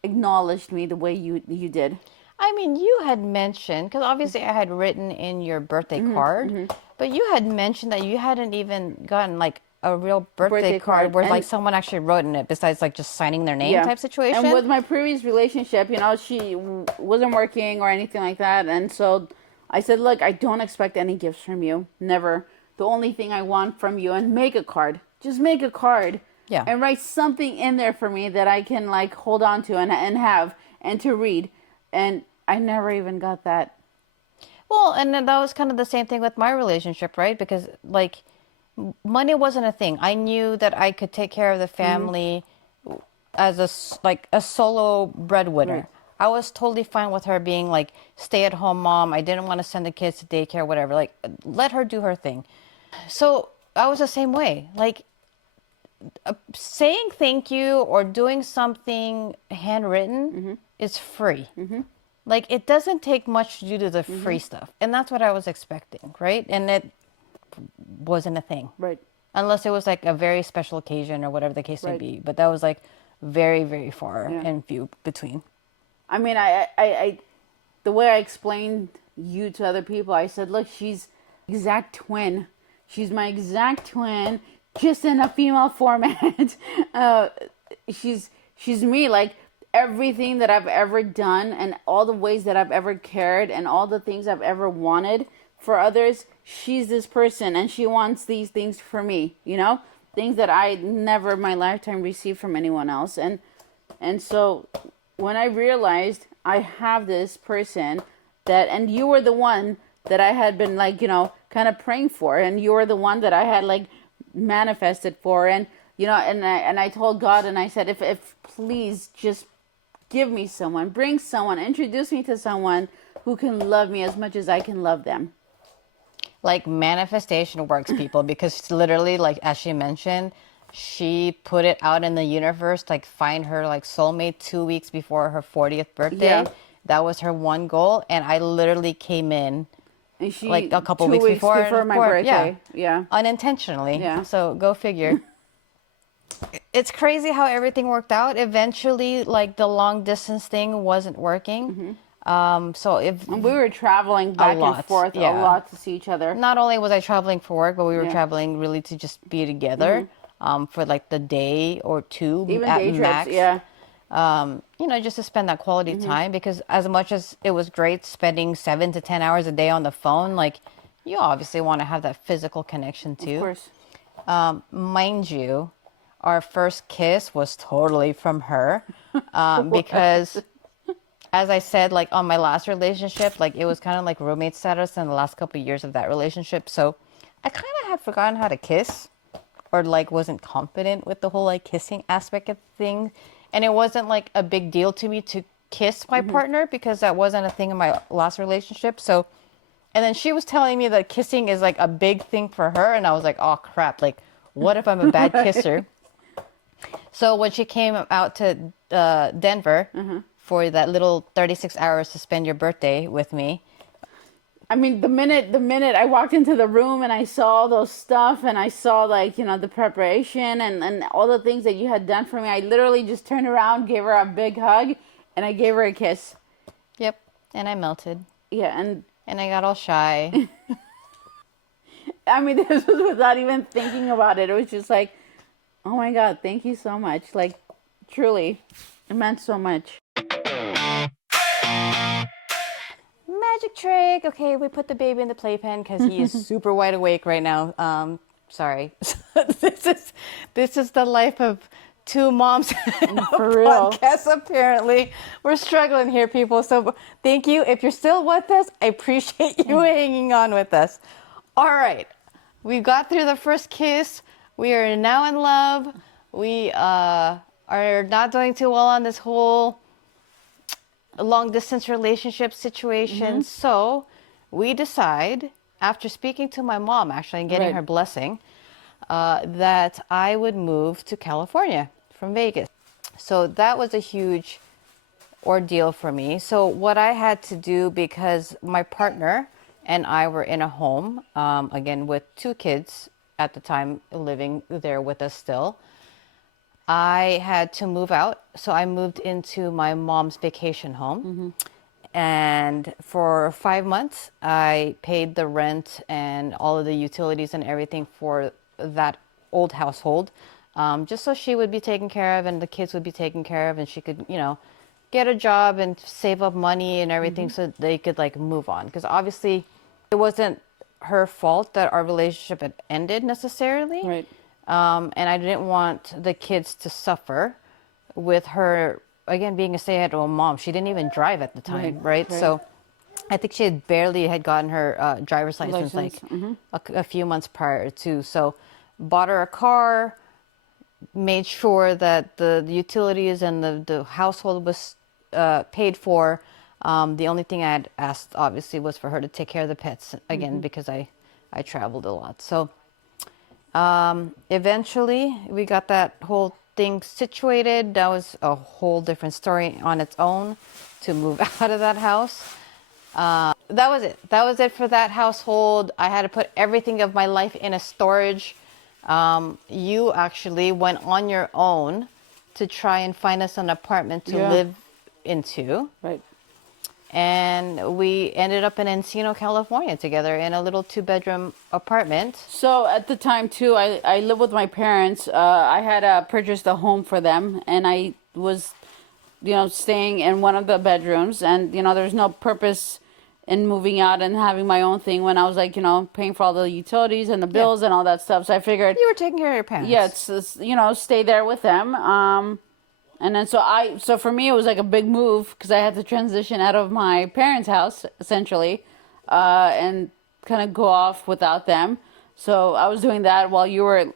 acknowledged me the way you did. I mean, you had mentioned, because obviously I had written in your birthday card, but you had mentioned that you hadn't even gotten like a real birthday card where like someone actually wrote in it besides like just signing their name type situation. And with my previous relationship, she wasn't working or anything like that. And so I said, look, I don't expect any gifts from you. Never. The only thing I want from you, and make a card. Just make a card. Yeah. And write something in there for me that I can like hold on to and have and to read. And I never even got that. Well, and then that was kind of the same thing with my relationship, right? Because like money wasn't a thing. I knew that I could take care of the family as a solo breadwinner. Right. I was totally fine with her being like stay-at-home mom. I didn't want to send the kids to daycare, whatever. Like let her do her thing. So I was the same way. Like saying thank you or doing something handwritten is free. Like it doesn't take much to do the free stuff. And that's what I was expecting, right? And it wasn't a thing. Right. Unless it was like a very special occasion or whatever the case may be. But that was like very, very far and few between. I mean, I the way I explained you to other people, I said, look, she's exact twin. She's my exact twin, just in a female format. She's me. Like everything that I've ever done and all the ways that I've ever cared and all the things I've ever wanted for others, she's this person and she wants these things for me, things that I never in my lifetime received from anyone else. And so when I realized I have this person and you were the one that I had been like, kind of praying for, and you were the one that I had like manifested for, and I told God, and I said, if please just give me someone, bring someone, introduce me to someone who can love me as much as I can love them. Like manifestation works, people, because literally, like as she mentioned, she put it out in the universe, like find her like soulmate 2 weeks before her 40th birthday. Yeah. That was her one goal, and I literally came in and she, like a couple 2 weeks weeks before my birthday. Yeah. Unintentionally. Yeah. So go figure. It's crazy how everything worked out. Eventually, like the long distance thing wasn't working. So and we were traveling back and forth a lot to see each other. Not only was I traveling for work, but we were traveling really to just be together for like the day or two, even at day max. trips. Just to spend that quality time, because as much as it was great spending 7 to 10 hours a day on the phone, like you obviously want to have that physical connection too. Of course. Mind you, our first kiss was totally from her because as I said, like on my last relationship, like it was kind of like roommate status in the last couple of years of that relationship. So I kind of had forgotten how to kiss, or like wasn't confident with the whole like kissing aspect of things. And it wasn't like a big deal to me to kiss my partner because that wasn't a thing in my last relationship. So, and then she was telling me that kissing is like a big thing for her. And I was like, oh crap, like what if I'm a bad kisser? So when she came out to Denver for that little 36 hours to spend your birthday with me. I mean, the minute I walked into the room and I saw all those stuff and I saw like, the preparation and all the things that you had done for me, I literally just turned around, gave her a big hug, and I gave her a kiss. Yep. And I melted. Yeah. And I got all shy. I mean, this was without even thinking about it. It was just like, oh my God, thank you so much. Like, truly, it meant so much. Magic trick. Okay, we put the baby in the playpen because he is super wide awake right now. Sorry. this is the life of two moms for real. Podcast, apparently. We're struggling here, people. So thank you. If you're still with us, I appreciate you hanging on with us. All right. We got through the first kiss. We are now in love. We are not doing too well on this whole long distance relationship situation. So we decide, after speaking to my mom actually and getting her blessing, that I would move to California from Vegas. So that was a huge ordeal for me. So what I had to do, because my partner and I were in a home, again with two kids at the time living there with us still, I had to move out. So I moved into my mom's vacation home. And for 5 months, I paid the rent and all of the utilities and everything for that old household, just so she would be taken care of and the kids would be taken care of, and she could, get a job and save up money and everything so they could like move on. Because obviously, it wasn't her fault that our relationship had ended necessarily. Right. And I didn't want the kids to suffer with her, again, being a stay-at-home mom. She didn't even drive at the time, right? So I think she had barely had gotten her driver's license like a few months prior to. So bought her a car, made sure that the utilities and the household was paid for. The only thing I had asked, obviously, was for her to take care of the pets, again, because I traveled a lot. So eventually, we got that whole thing situated. That was a whole different story on its own to move out of that house. That was it. That was it for that household. I had to put everything of my life in a storage. You actually went on your own to try and find us an apartment to live into. Right. And we ended up in Encino, California together in a little 2-bedroom apartment. So at the time too, I lived with my parents. I had purchased a home for them, and I was, staying in one of the bedrooms, and there's no purpose in moving out and having my own thing when I was like, paying for all the utilities and the bills and all that stuff. So I figured You were taking care of your parents. yeah, it's stay there with them. And then so for me it was like a big move because I had to transition out of my parents' house essentially, and kind of go off without them. So I was doing that while you were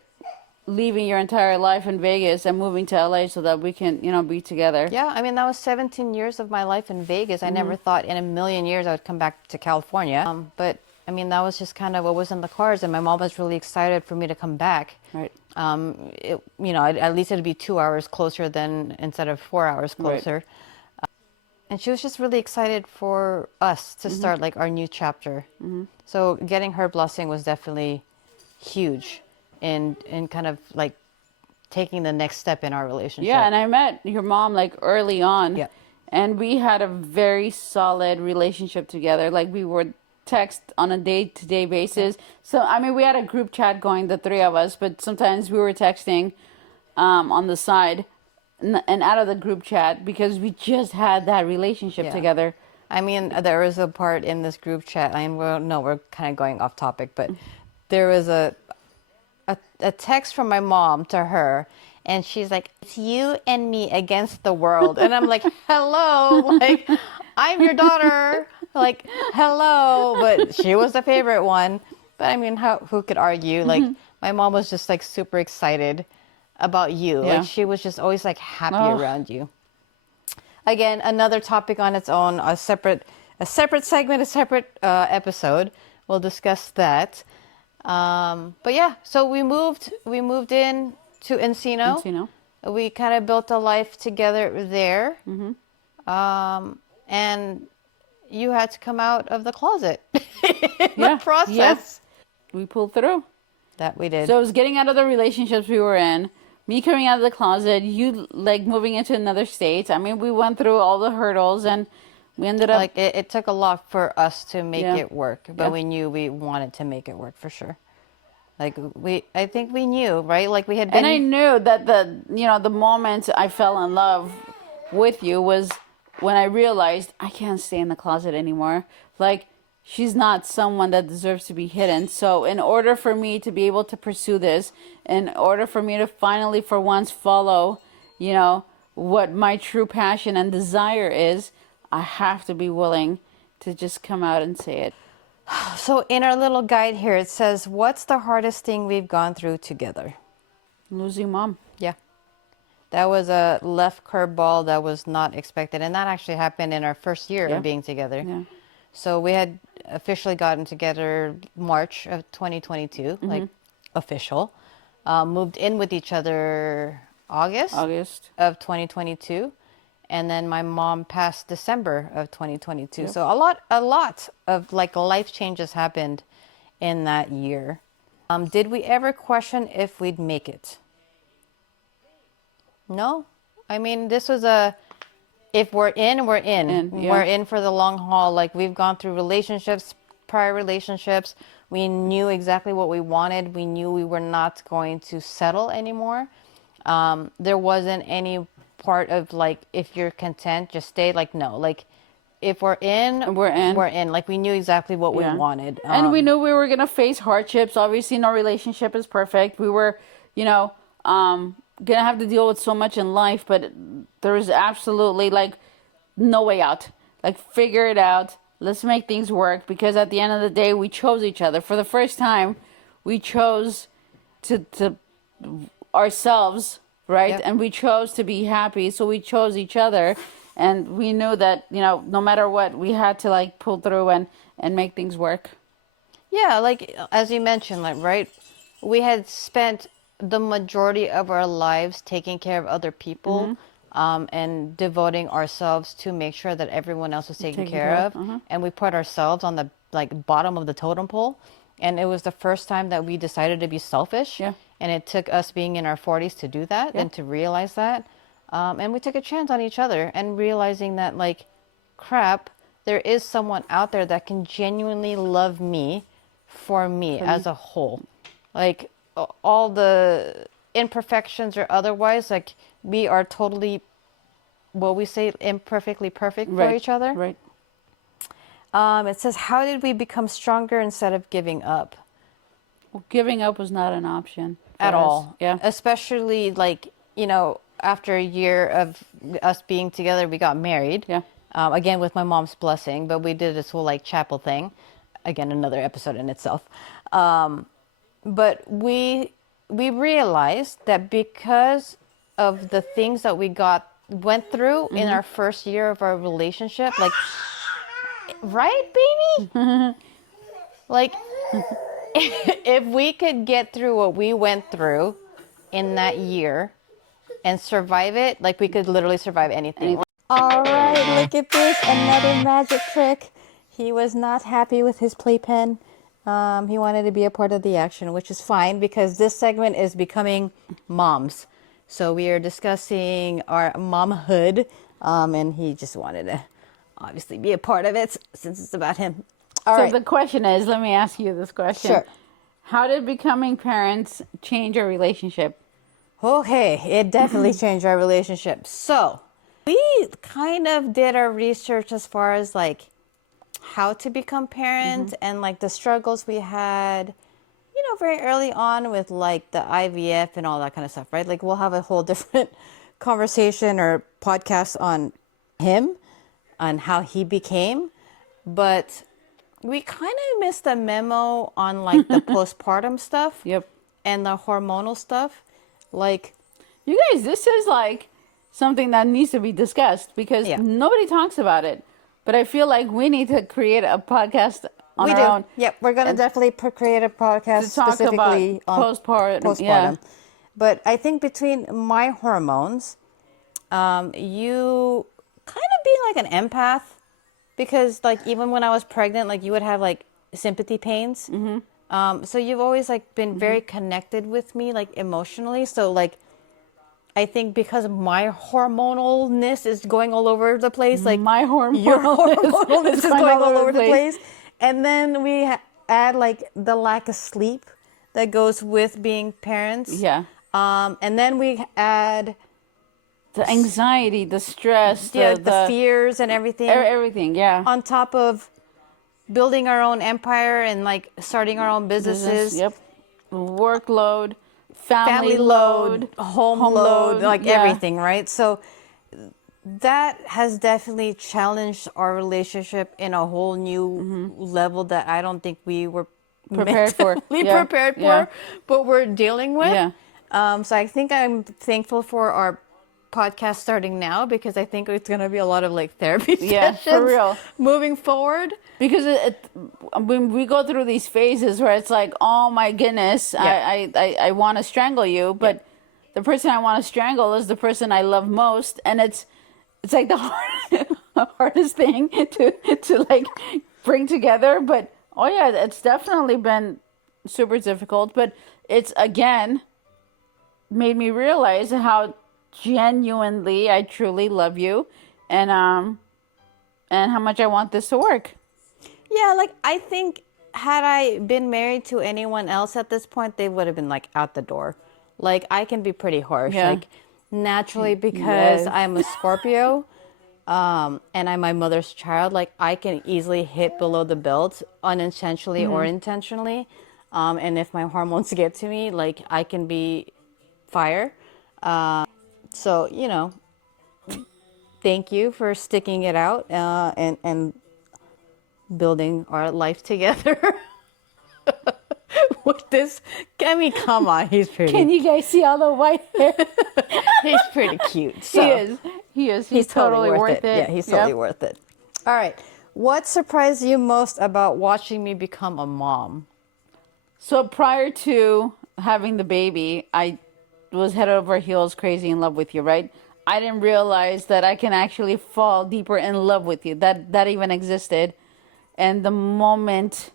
leaving your entire life in Vegas and moving to LA so that we can be together. Yeah, I mean, that was 17 years of my life in Vegas. I never thought in a million years I would come back to California. But I mean, that was just kind of what was in the cards, and my mom was really excited for me to come back. Right. At least it'd be 2 hours closer than instead of 4 hours closer. Right. And she was just really excited for us to start like our new chapter. So getting her blessing was definitely huge in kind of like taking the next step in our relationship. Yeah, and I met your mom like early on. Yeah. And we had a very solid relationship together. Like we would text on a day-to-day basis. So I mean, we had a group chat going, the three of us, but sometimes we were texting on the side and out of the group chat because we just had that relationship together. I mean, there was a part in this group chat. We're kind of going off topic, but there was a text from my mom to her, and she's like, "It's you and me against the world." And I'm like, "Hello, like I'm your daughter, like hello." But she was the favorite one. But I mean, who could argue? Like my mom was just like super excited about you. Yeah. Like she was just always like happy around you. Again, another topic on its own, a separate segment, a separate episode. We'll discuss that. But yeah, so we moved in to Encino. We kind of built a life together there. And you had to come out of the closet in the process. Yes. We pulled through. That we did. So it was getting out of the relationships we were in, me coming out of the closet, you like moving into another state. I mean, we went through all the hurdles and we ended up... Like it took a lot for us to make it work, but we knew we wanted to make it work for sure. Like I think we knew, right? Like we had been... And I knew that the moment I fell in love with you was when I realized I can't stay in the closet anymore. Like, she's not someone that deserves to be hidden. So in order for me to be able to pursue this, in order for me to finally for once follow, what my true passion and desire is, I have to be willing to just come out and say it. So in our little guide here, it says, what's the hardest thing we've gone through together? Losing mom. Yeah. That was a left curveball that was not expected. And that actually happened in our first year of being together. Yeah. So we had officially gotten together March of 2022, like official. Moved in with each other August of 2022. and then my mom passed December of 2022. Yep. So a lot of like life changes happened in that year. Did we ever question if we'd make it? No. I mean, this was if we're in, we're in. Yeah. We're in for the long haul. Like we've gone through relationships, prior relationships. We knew exactly what we wanted. We knew we were not going to settle anymore. There wasn't any part of like, if you're content, just stay. Like, no, like if we're in, We're in. we're in. Like we knew exactly what we wanted. And we knew we were going to face hardships. Obviously, no relationship is perfect. We were, going to have to deal with so much in life, but there is absolutely like no way out. Like, figure it out. Let's make things work, because at the end of the day, we chose each other. For the first time, we chose to ourselves, right? Yep. And we chose to be happy, so we chose each other. And we knew that, no matter what, we had to like pull through and make things work. Yeah, like as you mentioned, like, right, we had spent the majority of our lives taking care of other people, and devoting ourselves to make sure that everyone else was taken care of. And we put ourselves on the like bottom of the totem pole. And it was the first time that we decided to be selfish. Yeah. And it took us being in our 40s to do that and to realize that. And we took a chance on each other and realizing that, like, crap, there is someone out there that can genuinely love me for me as a whole. Like, all the imperfections or otherwise, like, we are totally, what we say, imperfectly perfect for each other. Right. It says, how did we become stronger instead of giving up? Well, giving up was not an option At for us. all. Yeah. Especially, like, after a year of us being together, we got married. Yeah. Again, with my mom's blessing, but we did this whole, like, chapel thing. Again, another episode in itself. But we realized that because of the things that we went through in our first year of our relationship, like, right, baby? Like, if we could get through what we went through in that year and survive it, like, we could literally survive anything. All right, look at this, another magic trick. He was not happy with his playpen. He wanted to be a part of the action, which is fine because this segment is becoming moms. So we are discussing our momhood, and he just wanted to obviously be a part of it since it's about him. All right. So the question is, let me ask you this question. Sure. How did becoming parents change our relationship? Okay, it definitely changed our relationship. So we kind of did our research as far as like how to become parents and like the struggles we had, very early on with like the IVF and all that kind of stuff, right? Like we'll have a whole different conversation or podcast on him, on how he became. But we kind of missed the memo on like the postpartum stuff. Yep. And the hormonal stuff. Like, you guys, this is like something that needs to be discussed because nobody talks about it. But I feel like we need to create a podcast on our own. Yep, we're going to definitely create a podcast to talk specifically about on postpartum. Yeah. But I think between my hormones, you kind of being like an empath, because like even when I was pregnant, like you would have like sympathy pains. So you've always like been very connected with me, like emotionally. So like, I think because my hormonalness is going all over the place, like my your hormonalness is going all over the place. And then we add like the lack of sleep that goes with being parents. Yeah. And then we add the anxiety, the stress, the fears and everything. Everything, yeah. On top of building our own empire and like starting our own businesses. Yep. Workload, family load, home load, like everything, right? So that has definitely challenged our relationship in a whole new level that I don't think we were prepared for, but we're dealing with. Yeah. So I think I'm thankful for our podcast starting now, because I think it's going to be a lot of like therapy sessions for real moving forward. Because when we go through these phases where it's like, oh my goodness, I want to strangle you, but the person I want to strangle is the person I love most, and it's it's like the hardest thing to like bring together. But oh yeah, it's definitely been super difficult. But it's again made me realize how genuinely I truly love you, and how much I want this to work. Yeah, like I think had I been married to anyone else at this point, they would have been like out the door. Like I can be pretty harsh, Yeah. like naturally because Yes. I'm a Scorpio, and I'm my mother's child. Like I can easily hit below the belt unintentionally or intentionally, and if my hormones get to me, like I can be fire. So you know, thank you for sticking it out and building our life together with this. I mean, come on, he's Can pretty. you guys see all the white hair? He's pretty cute. So He is. He is. He's totally worth it. Yeah, he's totally worth it. All right. What surprised you most about watching me become a mom? So prior to having the baby, I was head over heels crazy in love with you, right? I didn't realize that I can actually fall deeper in love with you. That even existed. And the moment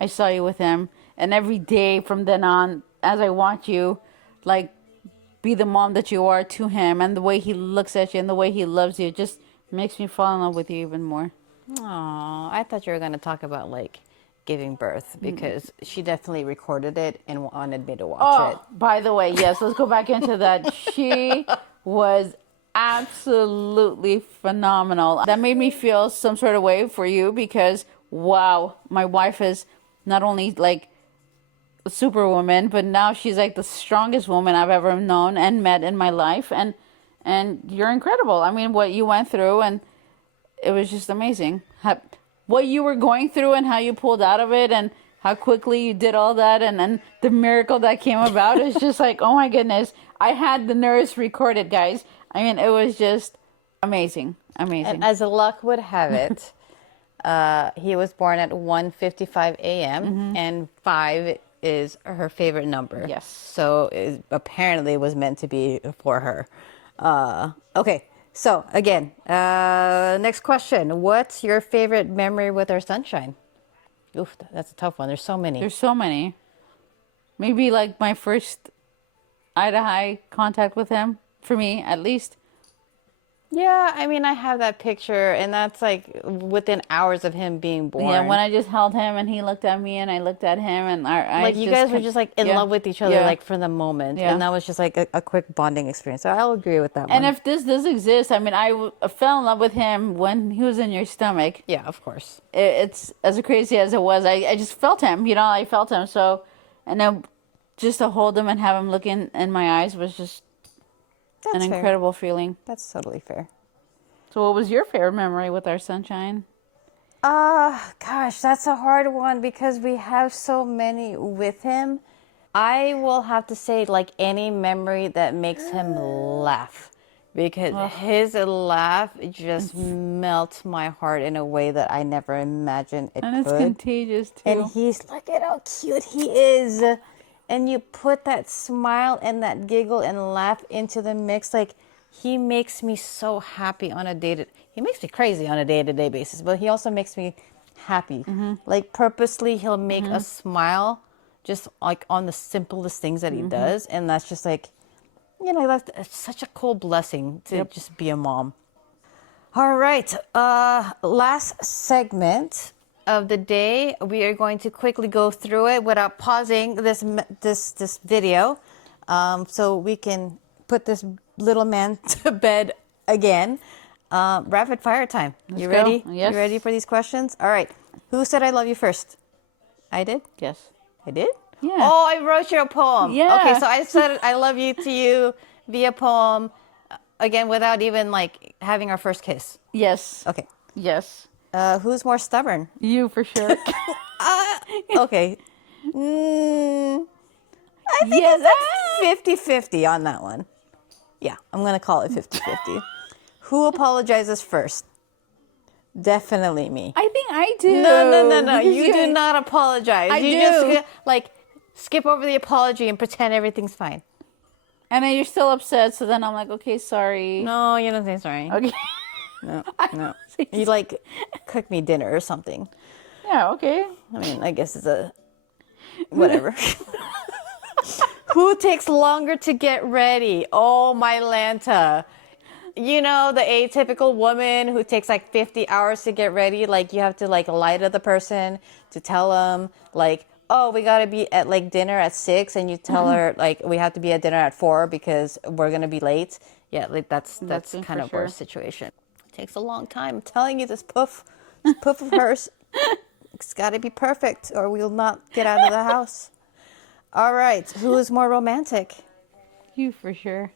I saw you with him, and every day from then on, as I watch you, like be the mom that you are to him, and the way he looks at you and the way he loves you, just makes me fall in love with you even more. Oh, I thought you were going to talk about like giving birth because she definitely recorded it and wanted me to watch it. Oh, by the way, yes, let's go back into that. She was absolutely phenomenal. That made me feel some sort of way for you because, wow, my wife is not only like a superwoman, but now she's like the strongest woman I've ever known and met in my life. And you're incredible. I mean, what you went through, and it was just amazing. What you were going through and how you pulled out of it and how quickly you did all that, and then the miracle that came about is just like, oh my goodness. I had the nurse recorded, guys. I mean, it was just amazing. Amazing. And as luck would have it, he was born at 1:55 a.m. and 5 is her favorite number. Yes. So it apparently was meant to be for her. Okay. So again, next question. What's your favorite memory with our sunshine? Oof, that's a tough one. There's so many. There's so many. Maybe like my first eye-to-eye contact with him, for me at least. Yeah, I mean, I have that picture, and that's like within hours of him being born. Yeah, when I just held him and he looked at me and I looked at him, and our eyes like you guys were just like in love with each other, like from the moment, and that was just like a quick bonding experience. So I'll agree with that one. And if this does exist, I mean, I fell in love with him when he was in your stomach. Yeah, of course. It's as crazy as it was. I just felt him, I felt him. So, and then just to hold him and have him look in my eyes was just That's an fair. incredible feeling. That's totally fair. So what was your favorite memory with our sunshine? Gosh, that's a hard one because we have so many with him. I will have to say, like, any memory that makes him laugh, because his laugh just melts my heart in a way that I never imagined it And it's could. contagious too. And he's, look at how cute he is. And you put that smile and that giggle and laugh into the mix, like, he makes me so happy on a he makes me crazy on a day-to-day basis, but he also makes me happy. Like purposely he'll make us smile just like on the simplest things that he does. And that's just like, that's such a cool blessing to just be a mom. All right. Last segment of the day. We are going to quickly go through it without pausing this video, so we can put this little man to bed again. Rapid fire time. You ready? Yes. You ready for these questions? All right. Who said I love you first? I did? Yes. I did? Yeah. Oh, I wrote you a poem. Yeah. Okay, so I said I love you to you via poem, again, without even like having our first kiss. Yes. Okay. Yes. Who's more stubborn? You for sure. Okay. I think it's 50-50 on that one. Yeah, I'm going to call it 50-50. Who apologizes first? Definitely me. I think I do. No. Because You do not apologize. I you do. just like skip over the apology and pretend everything's fine. And then you're still upset, so then I'm like, okay, sorry. No, you don't say sorry. Okay. No, no. You like cook me dinner or something. Yeah, okay. I mean, I guess it's a whatever. Who takes longer to get ready? Oh, my Lanta. You know, the atypical woman who takes like 50 hours to get ready. Like, you have to like lie to the person to tell them, like, oh, we got to be at like dinner at 6. And you tell her, like, we have to be at dinner at 4 because we're going to be late. Yeah, like that's kind of our situation. It takes a long time. I'm telling you, this poof of hers, it's got to be perfect or we'll not get out of the house. All right. Who is more romantic? You for sure.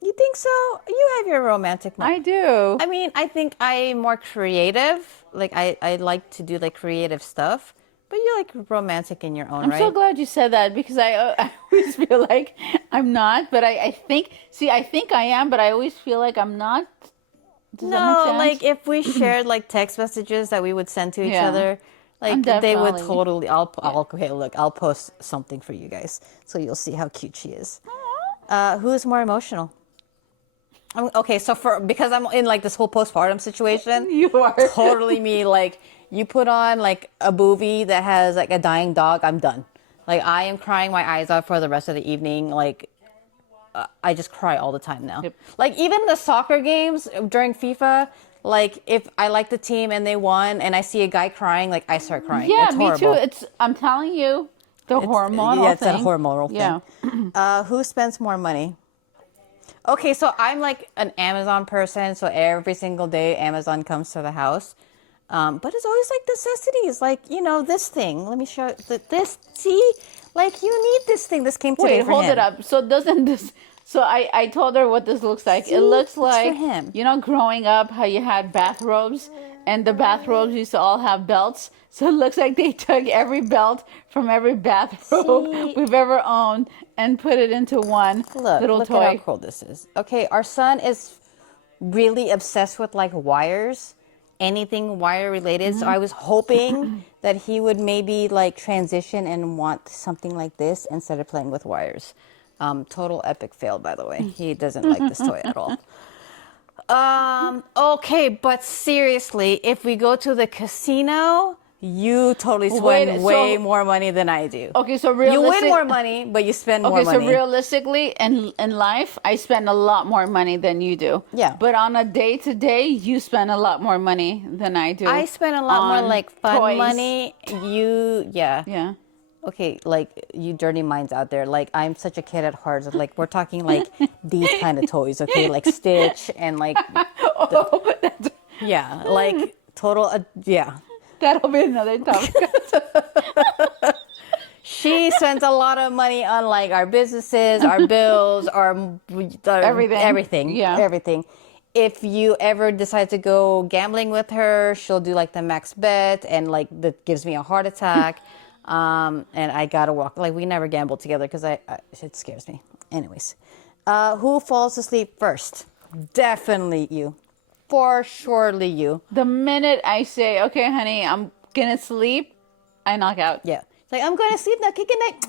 You think so? You have your romantic I do. I mean, I think I'm more creative. Like, I like to do like creative stuff. But you're like romantic in your own right. I'm so glad you said that because I always feel like I'm not. But I think I am, but I always feel like I'm not. Does that make sense? Like if we shared like text messages that we would send to each other, like they would totally. Okay, look, I'll post something for you guys so you'll see how cute she is. Who is more emotional? Okay, so because I'm in like this whole postpartum situation, you are totally me. Like you put on like a movie that has like a dying dog, I'm done. Like I am crying my eyes out for the rest of the evening. Like I just cry all the time now. Yep. Like even the soccer games during FIFA, like if I like the team and they won and I see a guy crying, like I start crying. Yeah, it's me horrible. too. I'm telling you, it's hormonal it's a hormonal thing. Yeah. Who spends more money? Okay, so I'm like an Amazon person, so every single day Amazon comes to the house. But it's always like necessities, like, you know, this thing. Let me show this. See? Like, you need this thing. This came today for him. Wait, hold it up. So doesn't this... So I told her what this looks like. See? It looks like, for him. you know, growing up, how you had bathrobes, and the bathrobes used to all have belts. So it looks like they took every belt from every bathrobe we've ever owned and put it into one little look toy. Look at how cool this is. Okay, our son is really obsessed with like wires, anything wire related. So I was hoping that he would maybe like transition and want something like this instead of playing with wires. Total epic fail, by the way. He doesn't like this toy at all. Okay, but seriously, if we go to the casino, you totally spend way more money than I do. Okay, so realistically... You win more money, but you spend more money. Okay, so realistically, in life, I spend a lot more money than you do. Yeah. But on a day-to-day, you spend a lot more money than I do. I spend a lot more, like, fun toys. money. Yeah. Okay, like, you dirty minds out there. Like, I'm such a kid at heart. So, like, we're talking, like, these kind of toys, okay? Like, Stitch and, like... yeah, like, total... yeah. That'll be another topic. She spends a lot of money on like our businesses, our bills, everything. Yeah. Everything. If you ever decide to go gambling with her, she'll do like the max bet and like that gives me a heart attack. And I gotta walk. Like we never gamble together because it scares me. Anyways, who falls asleep first? Definitely you. For surely you. The minute I say, okay, honey, I'm gonna sleep, I knock out. Yeah. It's like, I'm going to sleep now, kick it night.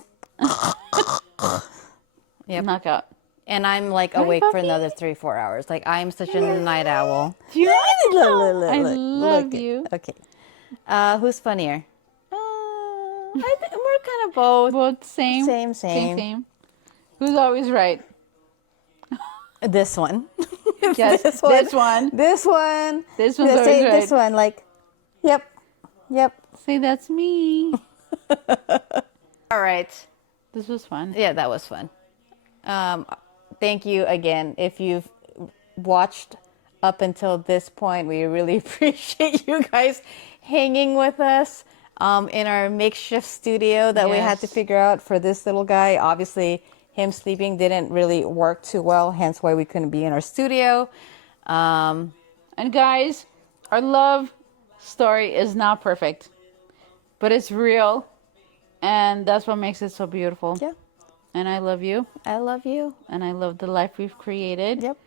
Yep. Knock out. And I'm like awake for another 3-4 hours. Like I'm such a night owl. I love you. Okay. Who's funnier? I think we're kind of both. Both same. Who's always right? This one. Yes, this one. This one's always right. This one, like, yep. Say that's me. All right. This was fun. Yeah, that was fun. Thank you again. If you've watched up until this point, we really appreciate you guys hanging with us in our makeshift studio that we had to figure out for this little guy. Obviously, him sleeping didn't really work too well, hence why we couldn't be in our studio. And guys, our love story is not perfect, but it's real, and that's what makes it so beautiful. Yeah. And I love you. I love you. And I love the life we've created. Yep.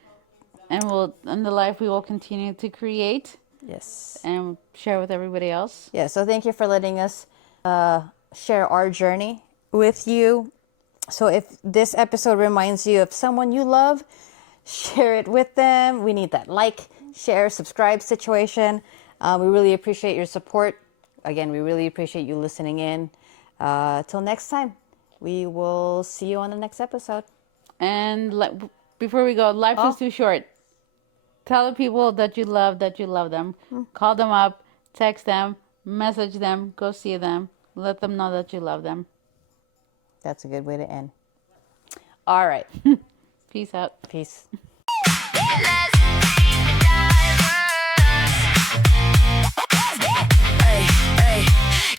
And the life we will continue to create. Yes. And share with everybody else. Yeah, so thank you for letting us share our journey with you. So if this episode reminds you of someone you love, share it with them. We need that like, share, subscribe situation. We really appreciate your support. Again, we really appreciate you listening in. Till next time, we will see you on the next episode. And before we go, life is too short. Tell the people that you love them. Call them up, text them, message them, go see them. Let them know that you love them. That's a good way to end. All right. Peace out. Peace.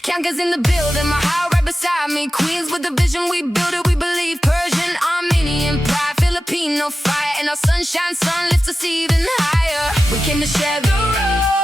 Cankers in the building, my heart right beside me. Queens with the vision, we build it, we believe. Persian, Armenian pride, Filipino fire. And our sunshine sun lifts us even higher. We came to share the road.